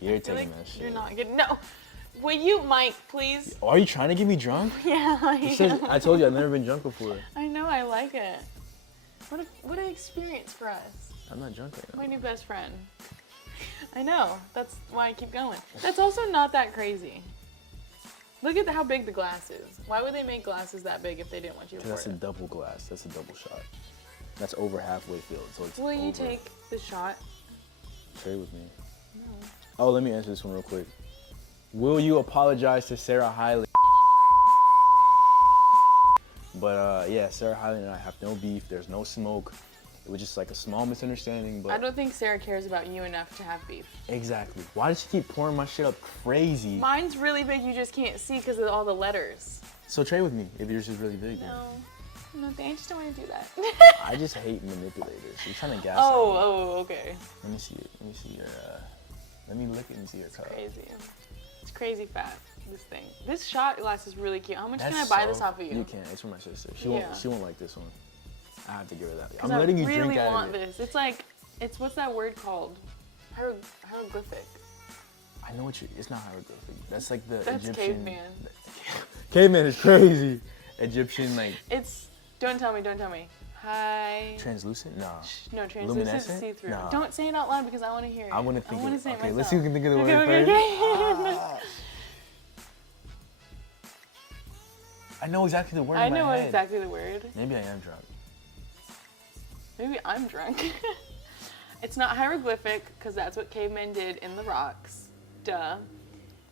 You're I feel taking like that shit. you're not getting. No. Will you, Mike, please? Oh, are you trying to get me drunk? Yeah, I told you I've never been drunk before. I know, I like it. What an experience for us. I'm not drunk right now. My new best friend. I know. That's why I keep going. That's also not that crazy. Look at how big the glass is. Why would they make glasses that big if they didn't want you to That's pour a it? double glass. That's a double shot. That's over halfway filled, so it's Will you over. take the shot? Trade with me. No. Oh, let me answer this one real quick. Will you apologize to Sarah Hyland? But yeah, Sarah Hyland and I have no beef. There's no smoke. It was just like a small misunderstanding, but I don't think Sarah cares about you enough to have beef. exactly. Why does she keep pouring my shit up crazy? Mine's really big, you just can't see because of all the letters. So trade with me if yours is really big. then. No, I just don't want to do that. I just hate manipulators. You're trying to gas me. Oh, okay. Let me see it. Let me see your. Let me look and see your cup. Crazy. It's crazy fat, this thing. This shot glass is really cute. How much That's can I buy so- this off of you? You can't. It's for my sister. She Yeah. won't. She won't like this one. I have to give her that. 'Cause I'm letting you I really drink out want of it. this. It's like, what's that word called? Hieroglyphic. I know what you. It's not hieroglyphic. That's like the That's Egyptian. caveman. Caveman is crazy. Egyptian like It's, don't tell me. Hi. translucent. Nah. No, translucent, Luminescent? see-through. Nah. Don't say it out loud because I want to hear it. I want to think. I want to of, say it okay, myself. let's see who can think of the Okay, word okay, first. okay. I know exactly the word. I in my know head. exactly the word. Maybe I am drunk. Maybe I'm drunk. It's not hieroglyphic because that's what cavemen did in the rocks. Duh.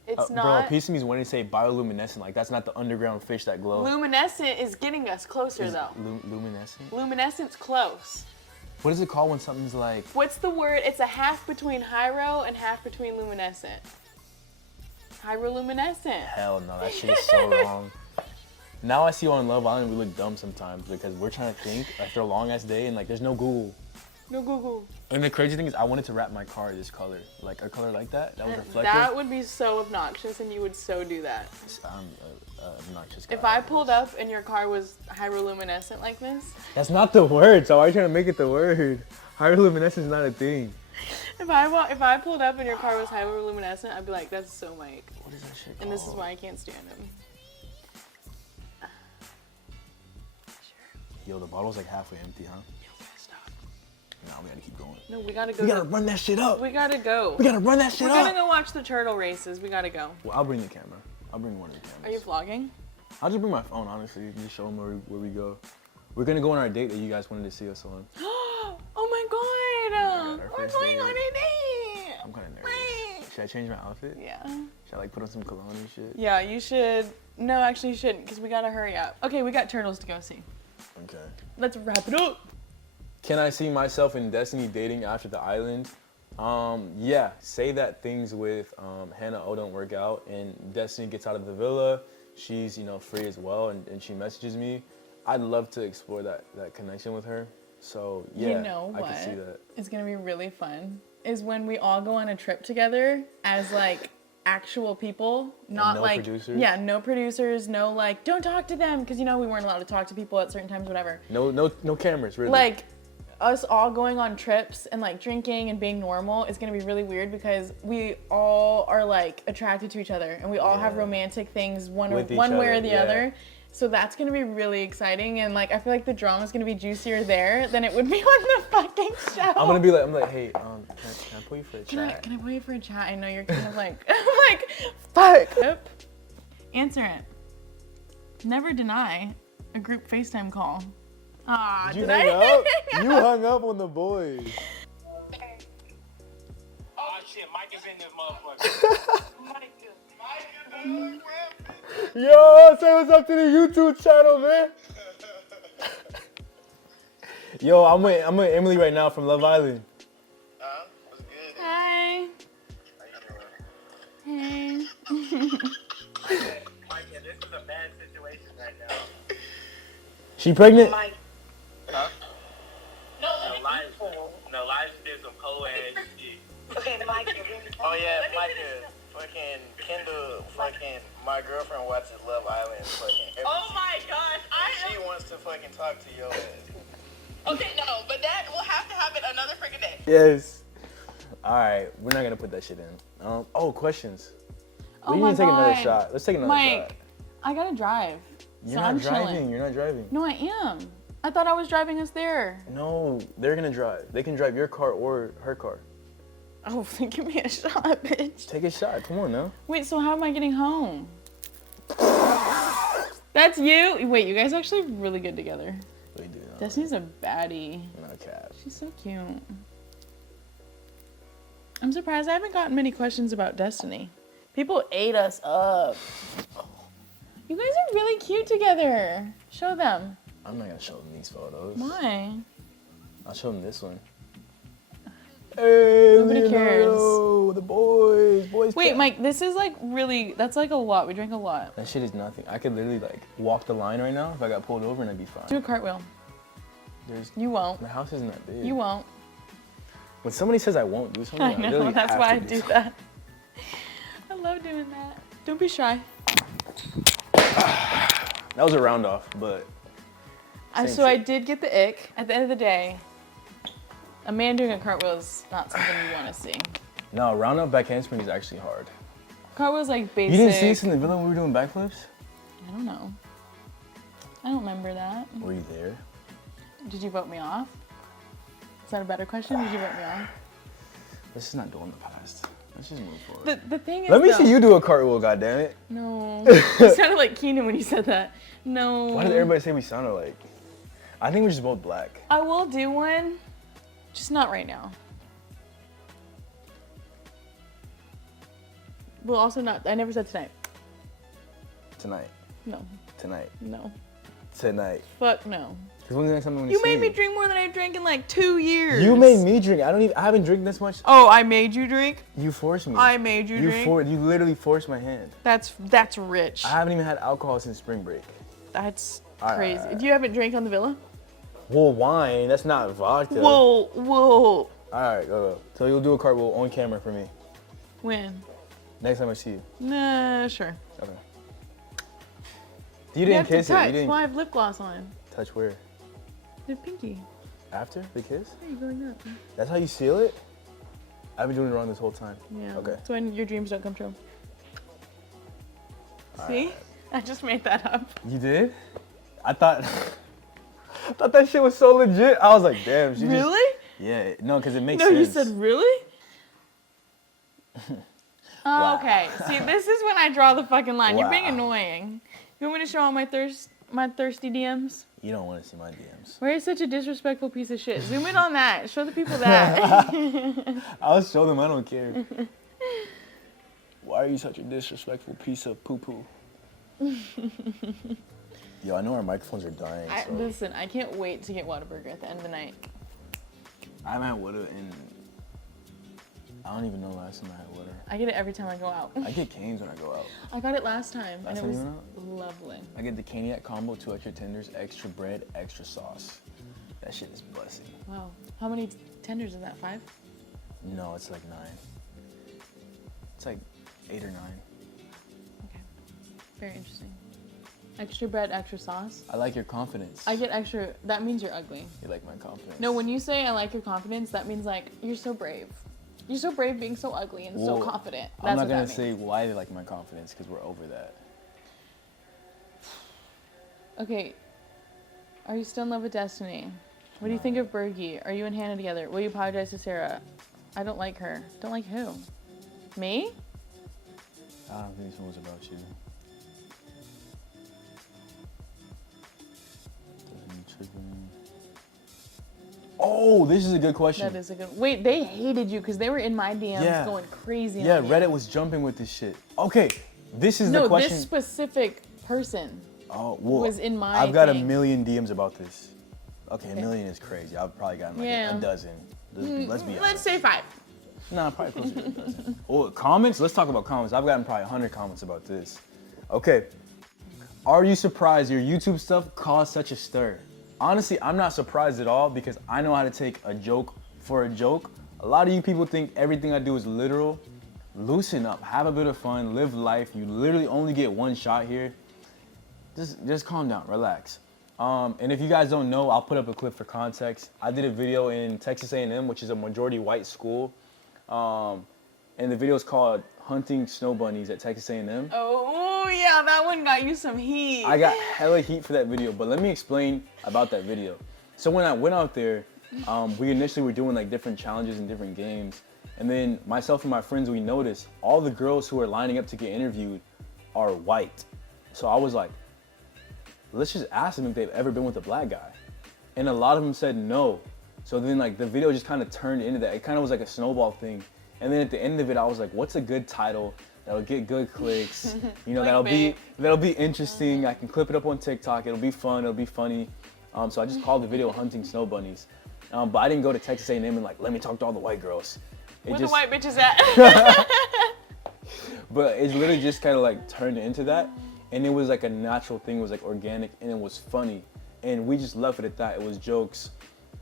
It's Bro, a not. piece of me is wanting to say bioluminescent. Like that's not the underground fish that glow. Luminescent is getting us closer Is though. luminescent. Luminescent's close. What is it called when something's like? What's the word? It's a half between hyro and half between luminescent. Hyroluminescent. Hell no, that shit is so wrong. Now I see on Love Island we look dumb sometimes because we're trying to think after a long ass day and like there's no Google. No Google. And the crazy thing is I wanted to wrap my car this color, like a color like that was reflective. That would be so obnoxious and you would so do that. I'm obnoxious guy. If I pulled up and your car was hyroluminescent like this, That's not the word. So why are you trying to make it the word? Hyroluminescence is not a thing. if I pulled up and your car was hyroluminescent, I'd be like, that's so Mike. What is that shit called? And this is why I can't stand him. Yo, the bottle's like halfway empty, huh? Nah, we gotta keep going. No, we gotta go. We gotta run that shit up. We gotta go. We gotta run that shit We're up. gonna go watch the turtle races. We gotta go. Well, I'll bring the camera. I'll bring one of the cameras. Are you vlogging? I'll just bring my phone, honestly. Just show them where we go. We're gonna go on our date that you guys wanted to see us on. Oh my god! our We're first going date. on a date! I'm kind of nervous. Should I change my outfit? Yeah. Should I like put on some cologne and shit? Yeah, you should. No, actually, you shouldn't, because we gotta hurry up. Okay, we got turtles to go see. Okay. Let's wrap it up. Can I see myself in Destiny dating after the island? Yeah, say that things with Hannah O don't work out and Destiny gets out of the villa. she's, free as well and she messages me, I'd love to explore that connection with her. So yeah, You know I what? can see that. It's gonna be really fun. Is when we all go on a trip together as like actual people, not no like producers? Yeah, no producers, no like don't talk to them because we weren't allowed to talk to people at certain times, whatever. No cameras, really. Like us all going on trips and like drinking and being normal is gonna be really weird because we all are like attracted to each other and we all have romantic things one With each way or other, the yeah. other. So that's gonna be really exciting and like I feel like the drama is gonna be juicier there than it would be on the fucking show. I'm like, hey, can I pull you for a chat? Can I pull you for a chat? I know you're kind of like, I'm like, fuck. Yep. Answer it. Never deny a group FaceTime call. Ah, Did you did hang I? up? You hung up on the boys. Oh shit, Mike is in this motherfucker. Yo, say what's up to the YouTube channel, man. Yo, I'm with Emily right now from Love Island. What's good? Hi. Hey. Mike, this is a bad situation right now. She pregnant? Mike. Huh? No, Elijah did some cold ass shit. Okay, Mike. Oh yeah, Mike, fucking Kendall, fucking my girlfriend watches Love Island, fucking. Oh my gosh, She wants to fucking talk to your ass. Okay, no, but that will have to happen another freaking day. Yes. All right, we're not gonna put that shit in. Questions. Oh We my need to take another God. shot. Let's take another Mike, shot. I gotta drive. You're so not I'm driving. chilling. You're not driving. No, I am. I thought I was driving us there. No, they're gonna drive. They can drive your car or her car. Oh, give me a shot, bitch. Take a shot. Come on now. Wait, so how am I getting home? That's you? Wait, you guys are actually really good together. We do. Destiny's a baddie. No cap. She's so cute. I'm surprised I haven't gotten many questions about Destiny. People ate us up. You guys are really cute together. Show them. I'm not gonna show them these photos. Why? I'll show them this one. Hey, Nobody Leonardo, the boys. Wait, chat. Mike, this is like really, that's like a lot. We drank a lot. That shit is nothing. I could literally like walk the line right now if I got pulled over and I'd be Do fine. a cartwell. There's You won't. the house isn't that big. You won't. When somebody says I won't do something, I I know, literally that's have why to I do something. that. I love doing that. Don't be shy. That was a round off, but Same So I shit. did get the ick. At the end of the day, a man doing a cartwheel is not something you want to see. no, round off back handspring is actually hard. Cartwheel's like basic. You didn't see us in the villa when we were doing backflips? I don't know. I don't remember that. Were you there? Did you vote me off? Is that a better question? Did you vote me off? Let's just not dwell in the past. Let's just move forward. The thing is, Let me though- see you do a cartwheel, goddammit. No. You sounded like Keenan when you said that. No. Why did everybody say we sounded like? I think we're just both black. I will do one, just not right now. Well, also not. I never said tonight. Tonight. No. Tonight. No. Tonight. Fuck no. Because when's the next time I'm gonna You see made me drink more than I've drank in like 2 years. You made me drink. I haven't drank this much. Oh, I made you drink? You forced me. I made you drink? You literally forced my hand. That's rich. I haven't even had alcohol since spring break. That's Alright, crazy. alright. You haven't drank on the villa? Well, wine. That's not vodka. Whoa. All right, go. So you'll do a cartwheel on camera for me When? next time I see you. Nah, sure. Okay. You didn't have to kiss it. touch. You didn't Well, I have lip gloss on. touch where? The pinky. After the kiss? There you going up. That's how you seal it? I've been doing it wrong this whole time. Yeah. Okay. That's when your dreams don't come true. See? I just made that up. You did? I thought that shit was so legit. I was like, damn. She Really? Just, yeah. No, because it makes No, sense. you said really? Wow. Okay. See, this is when I draw the fucking line. You're being Wow. annoying. You want me to show all my thirsty DMs? You don't want to see my DMs. Where is such a disrespectful piece of shit? Zoom in on that. Show the people that. I'll show them. I don't care. Why are you such a disrespectful piece of poo-poo? Yo, I know our microphones are dying. So Listen, I can't wait to get Whataburger at the end of the night. I haven't had Whata in, I I don't even know last time I had water. I get it every time I go out. I get canes when I go out. I got it last time, Last and it time was you went lovely. I get the caniac combo, 2 extra tenders, extra bread, extra sauce. That shit is blessing. Wow. How many tenders is that? 5? No, it's like 9. It's like 8 or 9. Okay. Very interesting. Extra bread, extra sauce. I like your confidence. I get extra. That means you're ugly. You like my confidence. No, when you say I like your confidence, that means like you're so brave. You're so brave being so ugly and so Well, confident. That's I'm not what gonna that say means. why they like my confidence because we're over that. Okay. Are you still in love with Destiny? What do you think of Bergie? Are you and Hannah together? Will you apologize to Sarah? I don't like her. Don't like who? Me? I don't think this one was about you. Oh, this is a good question. That is a good. Wait, they hated you because they were in my DMs Yeah. going crazy. Yeah, on you. Reddit was jumping with this shit. Okay, this is No, the question. this specific person. Oh, well, was in my I've got thing. a million DMs about this. Okay, a million is crazy. I've probably gotten like Yeah. a dozen. Let's be honest. Let's say 5. Nah, probably closer to a dozen. Oh, comments? Let's talk about comments. I've gotten probably 100 comments about this. Okay. Are you surprised your YouTube stuff caused such a stir? Honestly, I'm not surprised at all because I know how to take a joke for a joke. A lot of you people think everything I do is literal. Loosen up, have a bit of fun, live life. You literally only get one shot here. Just calm down, relax. And if you guys don't know, I'll put up a clip for context. I did a video in Texas A&M, which is a majority white school. And the video is called Hunting Snow Bunnies at Texas A&M. Oh, yeah, that one got you some heat. I got hella heat for that video, but let me explain about that video. So when I went out there, we initially were doing like different challenges and different games. And then myself and my friends, we noticed all the girls who are lining up to get interviewed are white. So I was like, let's just ask them if they've ever been with a black guy. And a lot of them said no. So then like the video just kind of turned into that. It kind of was like a snowball thing. And then at the end of it, I was like, what's a good title that'll get good clicks? You know, that'll be interesting. I can clip it up on TikTok. It'll be fun. It'll be funny. So I just called the video Hunting Snow Bunnies. But I didn't go to Texas A&M and like, let me talk to all the white girls. Where the white bitches at? But it literally just kind of like turned into that. And it was like a natural thing. It was like organic and it was funny. And we just left it at that. It was jokes.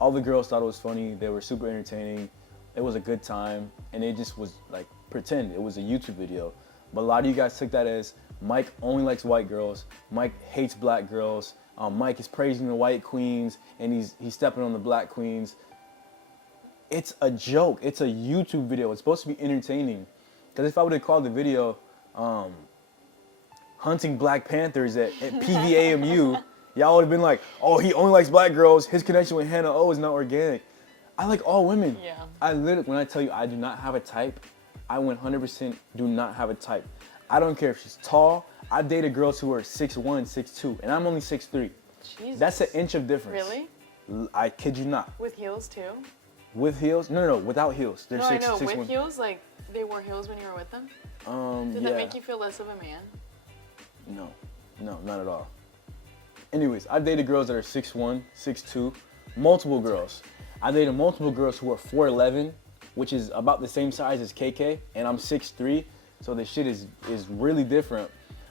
All the girls thought it was funny. They were super entertaining. It was a good time. And it just was like pretend. It was a YouTube video. But a lot of you guys took that as Mike only likes white girls. Mike hates black girls. Mike is praising the white queens and he's stepping on the black queens. It's a joke. It's a YouTube video. It's supposed to be entertaining. Because if I would have called the video Hunting Black Panthers at PVAMU, y'all would have been like, oh, he only likes black girls. His connection with Hannah O is not organic. I like all women. Yeah. I literally, when I tell you I do not have a type, I 100% do not have a type. I don't care if she's tall. I've dated girls who are 6'1", 6'2", and I'm only 6'3". Jesus. That's an inch of difference. Really? I kid you not. With heels too? With heels? No, without heels. They're No, I know. 6'1". With heels, like they wore heels when you were with them. Did yeah. that make you feel less of a man? No, not at all. Anyways, I've dated girls that are 6'1", 6'2", multiple girls. I dated multiple girls who are 4'11", which is about the same size as KK, and I'm 6'3", so the shit is really different,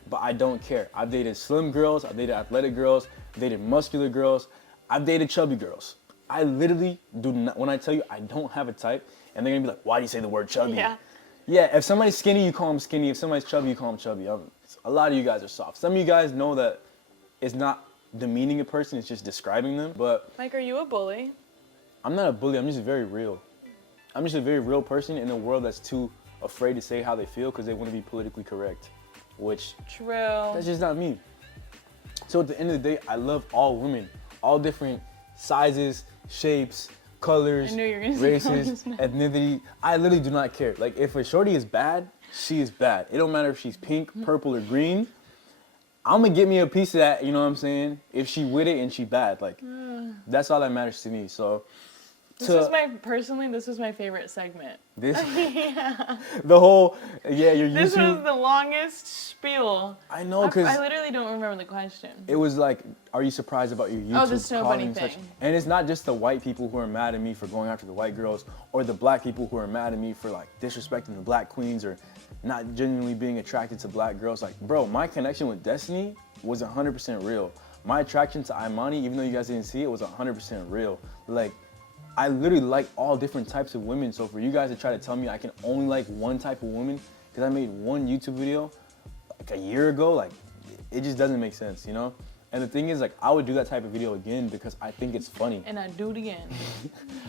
but I don't care. I've dated slim girls, I've dated athletic girls, I've dated muscular girls, I've dated chubby girls. I literally do not, when I tell you I don't have a type, and they're gonna be like, why do you say the word chubby? Yeah. Yeah, if somebody's skinny, you call them skinny. If somebody's chubby, you call them chubby. A lot of you guys are soft. Some of you guys know that it's not demeaning a person, it's just describing them. But Mike, are you a bully? I'm not a bully, I'm just very real. I'm just a very real person in a world that's too afraid to say how they feel because they want to be politically correct, which True. that's just not me. So at the end of the day, I love all women, all different sizes, shapes, colors, I knew you were gonna say races, colors. ethnicity. I literally do not care. Like if a shorty is bad, she is bad. It don't matter if she's pink, purple, or green. I'm gonna get me a piece of that, you know what I'm saying? If she with it and she bad, like that's all that matters to me. So This was my favorite segment. This Yeah. the whole your This was YouTube. the longest spiel. I know because I literally don't remember the question. it was like, are you surprised about your YouTube? Oh, the snow bunny causing such- thing. And it's not just the white people who are mad at me for going after the white girls, or the black people who are mad at me for like disrespecting the black queens or not genuinely being attracted to black girls. Like, bro, my connection with Destiny was 100% real. My attraction to Imani, even though you guys didn't see it, was 100% real. Like, I literally like all different types of women. So for you guys to try to tell me I can only like one type of woman because I made one YouTube video like a year ago, like it just doesn't make sense, you know? And the thing is, like, I would do that type of video again because I think it's funny. And I do it again.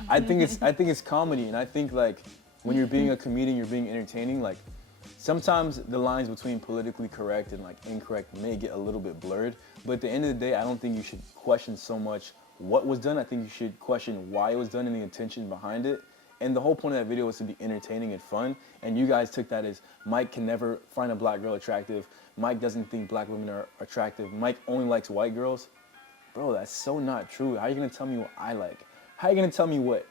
I think it's comedy, and I think like when you're being a comedian, you're being entertaining. Like sometimes the lines between politically correct and like incorrect may get a little bit blurred, but at the end of the day, I don't think you should question so much what was done. I think you should question why it was done and the intention behind it. And the whole point of that video was to be entertaining and fun. And you guys took that as Mike can never find a black girl attractive. Mike doesn't think black women are attractive. Mike only likes white girls. Bro, that's so not true. How are you gonna tell me what I like? How are you gonna tell me what,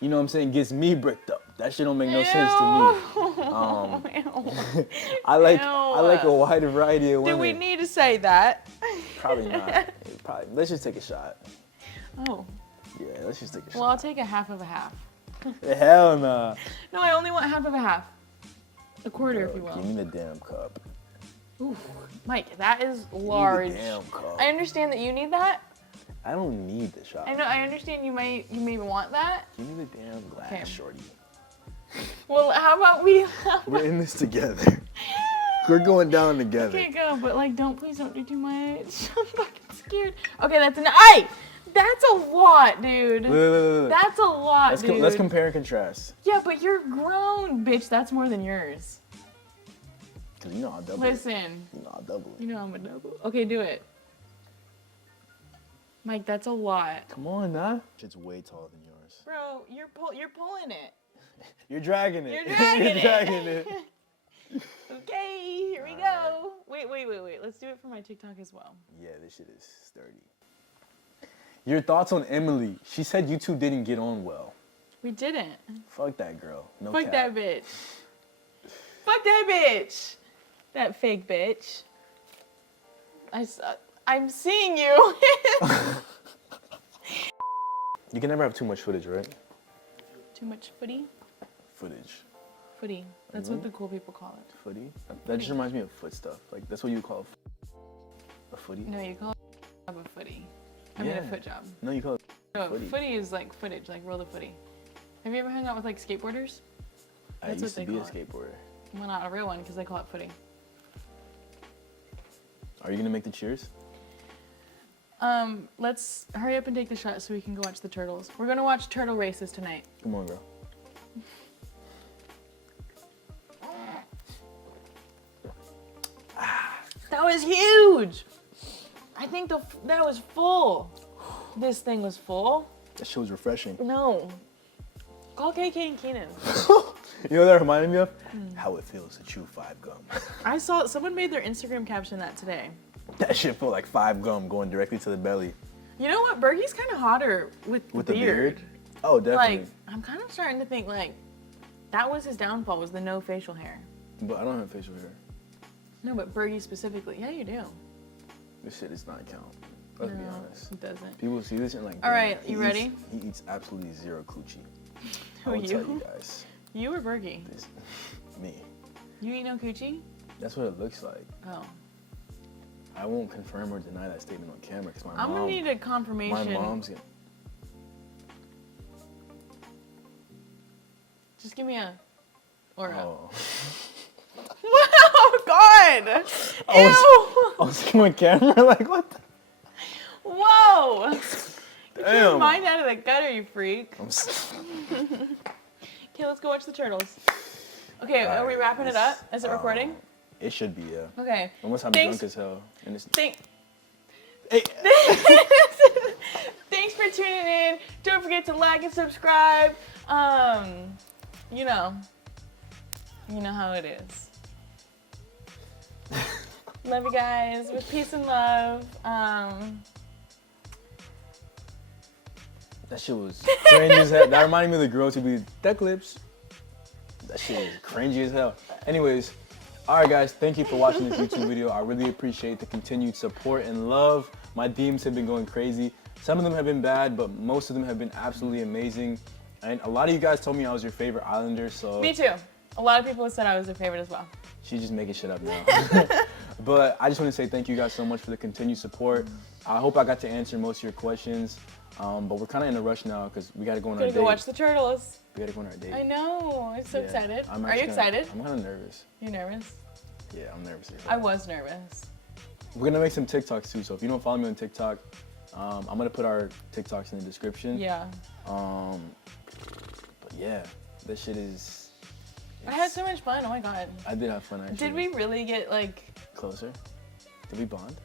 you know what I'm saying, gets me bricked up? That shit don't make no sense to me. I like a wide variety of women. Do we need to say that? Probably not. Let's just take a shot. Oh. Yeah, let's just take a Well, I'll take a half of a half. shot. Hell nah. No, I only want half of a half. A quarter, if you Give will. me the damn cup. Ooh, Mike, that is Give me large. the damn cup. I understand that you need that. I don't need the shot. I know. I understand you may want that. Give me the damn glass, Okay. shorty. Well, how about we? We're in this together. We're going down together. Okay, go. But like, please don't do too much. I'm fucking scared. Okay, that's an. Hey, that's a lot, dude. Look. That's a lot, dude. Let's compare and contrast. Yeah, but you're grown, bitch. That's more than yours. Cause you know I'll double Listen, it. You know I'll double it. you know I'm a double. Okay, do it. Mike, that's a lot. Come on, nah. It's way taller than yours. Bro, you're pulling it. You're dragging it. You're dragging You're dragging it. Okay, here we go. Wait. Let's do it for my TikTok as well. Yeah, this shit is sturdy. Your thoughts on Emily? She said you two didn't get on well. We didn't. Fuck that girl. No Fuck cap. that bitch. Fuck that bitch. That fake bitch. I'm seeing you. You can never have too much footage, right? Too much footy? Footage. Footy. That's what the cool people call it. Footy? That just reminds me of foot stuff. Like, that's what you call a footy? No, you call it a footy. I mean a Yeah. foot job. No, you call it No, footy. footy is like footage, like roll the footy. Have you ever hung out with like skateboarders? I That's used what to they be a call it. skateboarder. Well, not a real one because they call it footy. Are you gonna make the cheers? Let's hurry up and take the shot so we can go watch the turtles. We're gonna watch turtle races tonight. Come on, girl. That was huge. I think that was full. This thing was full. That shit was refreshing. No. Call KK and Keenan. You know what that reminded me of? How it feels to chew 5 gum. I saw someone made their Instagram caption that today. That shit felt like 5 gum going directly to the belly. You know what? Bergie's kind of hotter with With the beard? Oh, definitely. Like, I'm kind of starting to think like that was his downfall, was the no facial hair. But I don't have facial hair. No, but Bergie specifically. Yeah, you do. This shit does not count. Let's be No, honest. it doesn't. People see this and like, All damn, right, he you eats- ready? He eats absolutely zero coochie. Who, I will tell you? you guys. You or Bergie? This, me. You eat no coochie? That's what it looks like. Oh. I won't confirm or deny that statement on camera because my I'm mom. gonna need a confirmation. My mom's gonna. Just give me a. Or a. Oh. Oh God! I was on camera like what? The? Whoa! Get your Damn. mind out of the gutter, you freak. I'm s- Okay, let's go watch the turtles. Okay, are we wrapping it up? Is it recording? It should be, yeah. Okay. Unless I'm Thanks. drunk as hell. And it's, Hey. hey, Thanks for tuning in. Don't forget to like and subscribe. You know how it is. Love you guys with peace and love. That shit was cringy as hell. That reminded me of the girls who be that clips. That shit was cringy as hell. Anyways, all right, guys, thank you for watching this YouTube video. I really appreciate the continued support and love. My DMs have been going crazy. Some of them have been bad, but most of them have been absolutely amazing. And a lot of you guys told me I was your favorite Islander, so. Me too. A lot of people said I was their favorite as well. She's just making shit up now. But I just want to say thank you guys so much for the continued support. I hope I got to answer most of your questions. But we're kind of in a rush now because we got to go on our date. Gotta go watch the turtles. We got to go on our date. I know. I'm so Yeah. excited. I'm Are actually you excited? I'm kind of nervous. You nervous? Yeah, I'm nervous. I was nervous. We're going to make some TikToks too. So if you don't follow me on TikTok, I'm going to put our TikToks in the description. Yeah. But yeah, that shit is. I had so much fun. Oh my god. I did have fun actually. Did we really get like? Closer? Did we bond?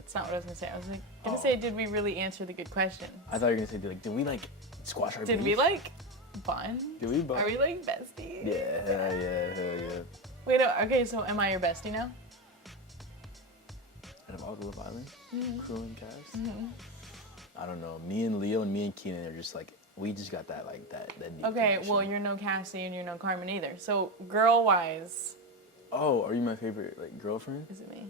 It's not what I was gonna say. I was like gonna Oh. say, did we really answer the good questions? I thought you were going to say, like, did we like squash our Did beef? we like bond? Did we bond? Are we like besties? Yeah, hell yeah. Wait, no, okay, so am I your bestie now? Out of all the Love Island crew and cast? Mm-hmm. I don't know. Me and Leo and me and Keenan are just like, we just got that like that deep Okay, connection. well you're no Cassie and you're no Carmen either. So girl wise, Oh, are you my favorite like girlfriend? is it me?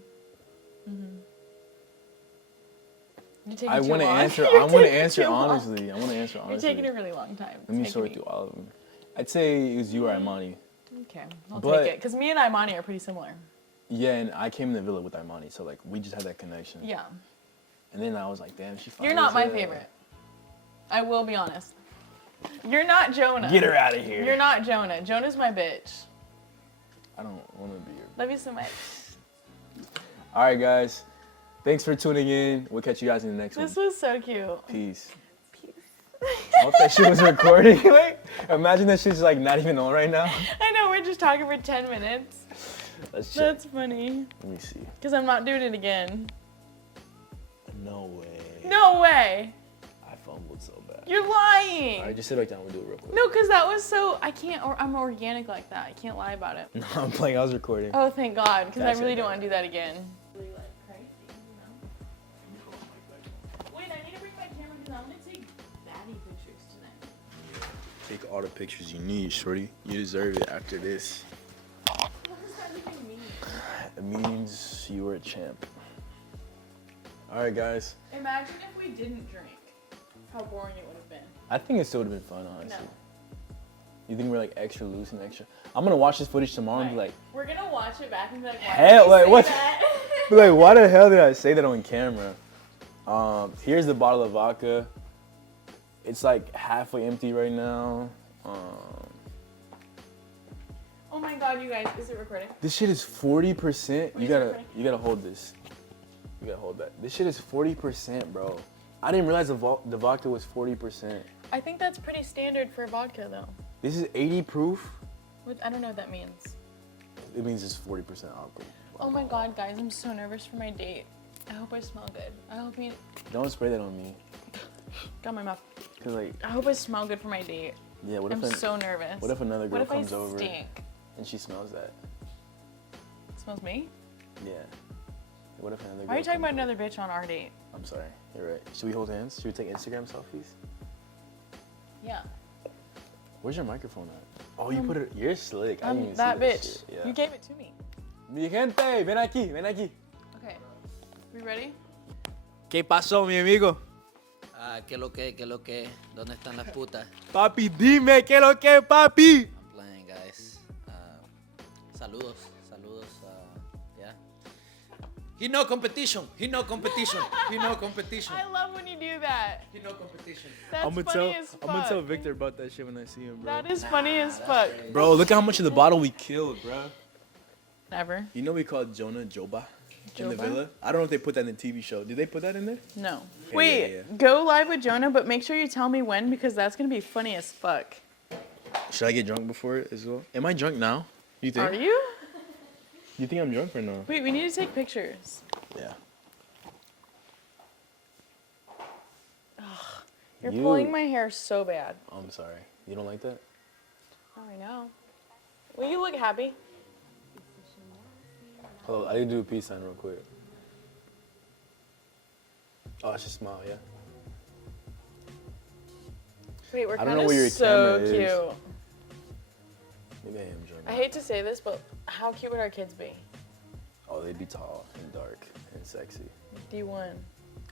You're taking I too want to long. answer. You're I want to taking answer too long. honestly. I want to answer You're honestly. taking a really long time. Let me It's sort making through all of them. I'd say it was you or Imani. Okay, I'll But- take it. Because me and Imani are pretty similar. Yeah, and I came in the villa with Imani, so like we just had that connection. Yeah. And then I was like, damn, she fine You're not as my hell. favorite. I will be honest. You're not Jonah. Get her out of here. You're not Jonah. Jonah's my bitch. I don't want to be your. Love you so much. All right, guys. Thanks for tuning in. We'll catch you guys in the next This one. was so cute. Peace. I hope that shit was recording. Like, imagine that shit's like not even on right now. I know, we're just talking for 10 minutes. Let's check. That's funny. Let me see. Because I'm not doing it again. No way. No way. I fumbled so bad. You're lying. All right, just sit back down. We'll do it real quick. No, because that was so, I can't, or I'm organic like that. I can't lie about it. No, I'm playing. I was recording. Oh, thank God, because I Gotcha, really don't gotcha. want to do that again. Wait, I need to bring my camera because I'm going to take baddie pictures tonight. Take all the pictures you need, shorty. You deserve it after this. What does that even mean? It means you were a champ. All right, guys. Imagine if we didn't drink. How boring it would have been. I think it still would have been fun, honestly. No. You think we're like extra loose and extra? I'm gonna watch this footage tomorrow and be like, We're gonna watch it back and be like, why Hell, did like, we what- say that? be like, why the hell did I say that on camera? Here's the bottle of vodka. It's like halfway empty right now. Oh my God, you guys, is it recording? This shit is 40%. is You it gotta recording? hold this. You gotta hold that. This shit is 40%, bro. I didn't realize the vodka was 40%. I think that's pretty standard for vodka though. This is 80 proof. I don't know what that means. It means it's 40% alcohol. Oh my God, guys, I'm so nervous for my date. I hope I smell good. I hope you Don't spray that on me. got my mouth. Cause like, I hope I smell good for my date. yeah, what I'm if so nervous. what if another girl What if comes I over stink? and she smells that? It smells me? Yeah. What if another girl Why are you talking comes about another bitch on our date? I'm sorry. You're right. Should we hold hands? Should we take Instagram selfies? Yeah. Where's your microphone at? Oh, you put it. You're slick. I didn't even That see that bitch. shit. Yeah. You gave it to me. Mi gente, ven aquí, ven aquí. Okay. We ready? ¿Qué pasó, mi amigo? Ah, ¿qué lo que? ¿Dónde están las putas? Papi, dime qué lo que, papi. I'm playing, guys. Saludos, yeah. He no competition. He no competition. I love when you do that. He no competition. That's I'm funny as fuck. tell Victor about that shit when I see him, bro. That is funny as fuck. Bro, look at how much of the bottle we killed, bro. Never. You know we called Jonah Joba in the Joba? villa? I don't know if they put that in the TV show. Did they put that in there? No. Yeah, Wait, yeah. go live with Jonah, but make sure you tell me when because that's gonna be funny as fuck. Should I get drunk before it as well? Am I drunk now? You think? Are you? You think I'm drunk or no? Wait, we need to take pictures. Yeah. You're You- pulling my hair so bad. I'm sorry. You don't like that? Oh, I know. Will you look happy? Hold on, I need to do a peace sign real quick. Oh, I should smile, yeah. Wait, we're I don't kind know of where your so camera cute. is. Maybe I am joining. I hate to say this, but how cute would our kids be? Oh, they'd be tall and dark and sexy. D1.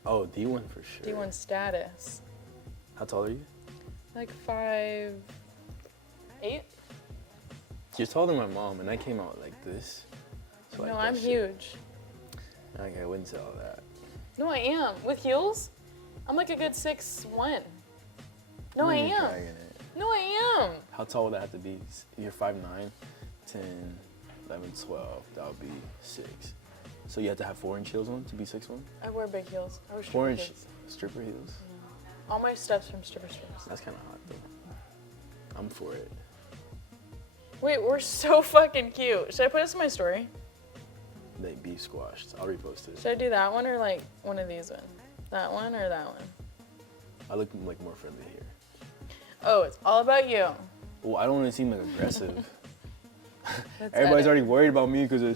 Oh, D1 for sure. D1 status. How tall are you? Like 5'8". You're taller than my mom, and I came out like this. So No, like I'm that shit. huge. Okay, I wouldn't say all that. No, I am. With heels, I'm like a good 6'1". No, I You're am. dragging it. No, I am. How tall would that have to be? You're 5'9", 10, 11, 12. That would be 6. So you have to have 4-inch heels on to be 6'1"? I wear big heels. I wear 4-inch heels. stripper heels? All my stuff's from stripper strips. That's kind of hot though. I'm for it. Wait, we're so fucking cute. Should I put this in my story? They beef squashed. I'll repost it. Should I do that one or like one of these ones? That one or that one? I look like more friendly here. Oh, it's all about you. Well, I don't want to seem like aggressive. Let's Everybody's edit. already worried about me because of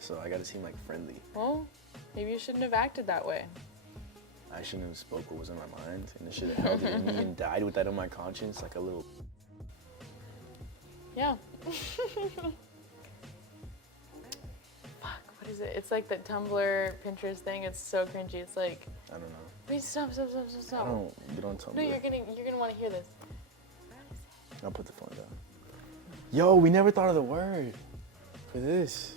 so I gotta seem like friendly. Well, maybe you shouldn't have acted that way. I shouldn't have spoke what was in my mind, and I should have held it in me and died with that on my conscience like a little. Yeah. Fuck, what is it? It's like that Tumblr, Pinterest thing. It's so cringy. It's like, I don't know. wait, stop. I don't. You don't tell No, me. you're gonna want to hear this. I'll put the phone down. Yo, we never thought of the word for this.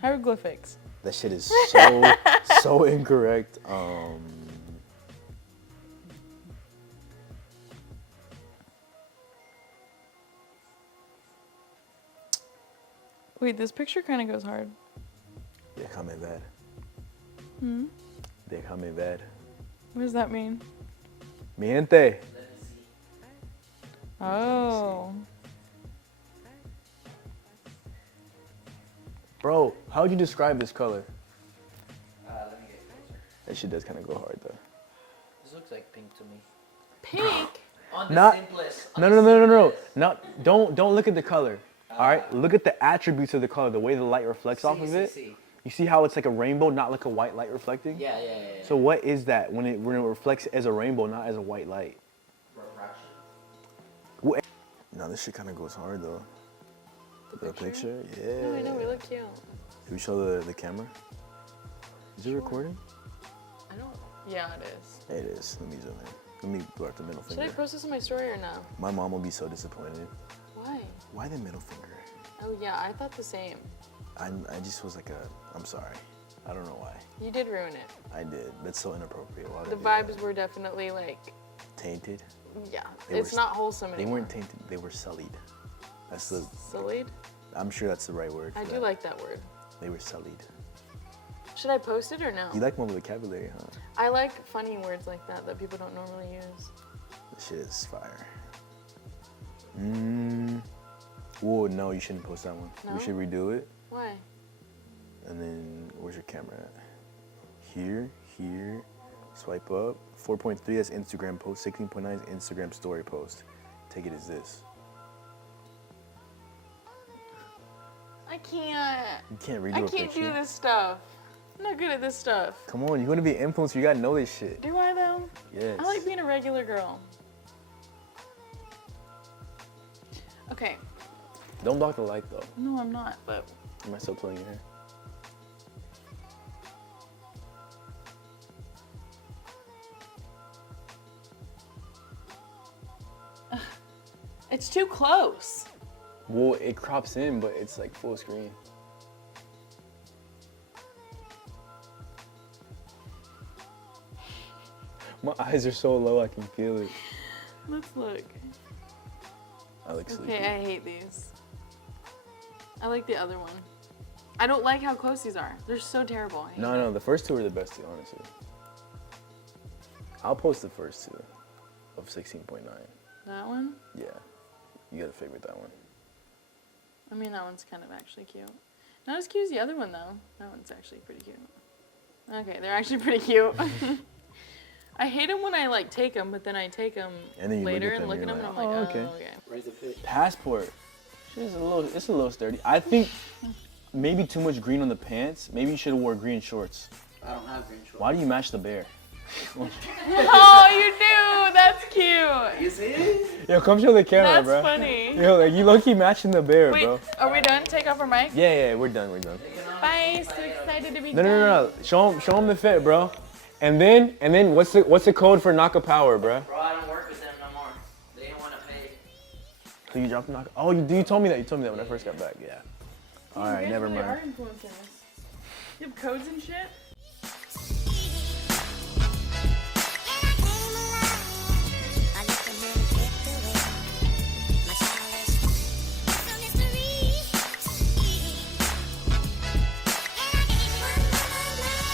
Hieroglyphics. That shit is so so incorrect. Wait, this picture kind of goes hard. Déjame ver. Hmm? Déjame ver. What does that mean? Mi gente. Oh. Bro, how would you describe this color? Let me get closer. That shit does kind of go hard though. This looks like pink to me. Pink? On the Not- simplest. No. Not don't look at the color. All right, look at the attributes of the color, the way the light reflects off of it. You see how it's like a rainbow, not like a white light reflecting? Yeah. So what is that when it reflects as a rainbow, not as a white light? Refraction. No, this shit kind of goes hard though. The picture? Yeah. No, I know, we look cute. Can we show the camera? Is it recording? I don't. Yeah, it is. It is. Let me zoom in. Let me go out the middle Should I finger. post this on my story or no? My mom will be so disappointed. Why? Why the middle finger? Oh yeah, I thought the same. I just was like I'm sorry. I don't know why. You did ruin it. I did. That's so inappropriate. Why would The I do that? vibes were definitely like, Tainted. yeah, They it's were- not wholesome They anymore. weren't tainted. They were sullied. That's the. Sullied? I'm sure that's the right word. I for do that. like that word. They were sullied. Should I post it or no? You like more vocabulary, huh? I like funny words like that people don't normally use. This shit is fire. Whoa, no, you shouldn't post that one. No? We should redo it. Why? And then, where's your camera at? Here, swipe up. 4.3, that's Instagram post. 16.9 is Instagram story post. Take it as this. I can't. You can't redo I a can't picture. do this stuff. I'm not good at this stuff. Come on, you're gonna be an influencer. You gotta know this shit. Do I though? Yes. I like being a regular girl. Okay. Don't block the light though. No, I'm not, but Am I still pulling your hair? it's too close. Well, it crops in, but it's like full screen. My eyes are so low, I can feel it. Let's look. I look sleepy. Okay, I hate these. I like the other one. I don't like how close these are. They're so terrible. I hate them. No, the first two are the best, honestly. I'll post the first two of 16.9. That one? Yeah, you gotta favorite that one. I mean, that one's kind of actually cute. Not as cute as the other one, though. That one's actually pretty cute. Okay, they're actually pretty cute. I hate them when I, like, take them, but then I take them And then you later look at and look at them, them, you're and I'm like, like, oh, oh, okay. okay. Where's the fish? Passport. It's a little sturdy. I think maybe too much green on the pants. Maybe you should have wore green shorts. I don't have green shorts. Why do you match the bear? Oh, you do. That's cute. You see? Yo, come show the camera, That's bro. funny. Yo, like you low-key matching the bear, Wait, bro. are we done? Take off our mic. Yeah, we're done. Bye. So excited to be No, done. no. Show him the fit, bro. And then what's the code for Naka Power, bro? Bro, I don't work with them no more. They didn't want to pay. So you dropped the Naka? Oh, you told me that. You told me that when I first got back. Yeah. All right, never mind. Are influencers. You have codes and shit.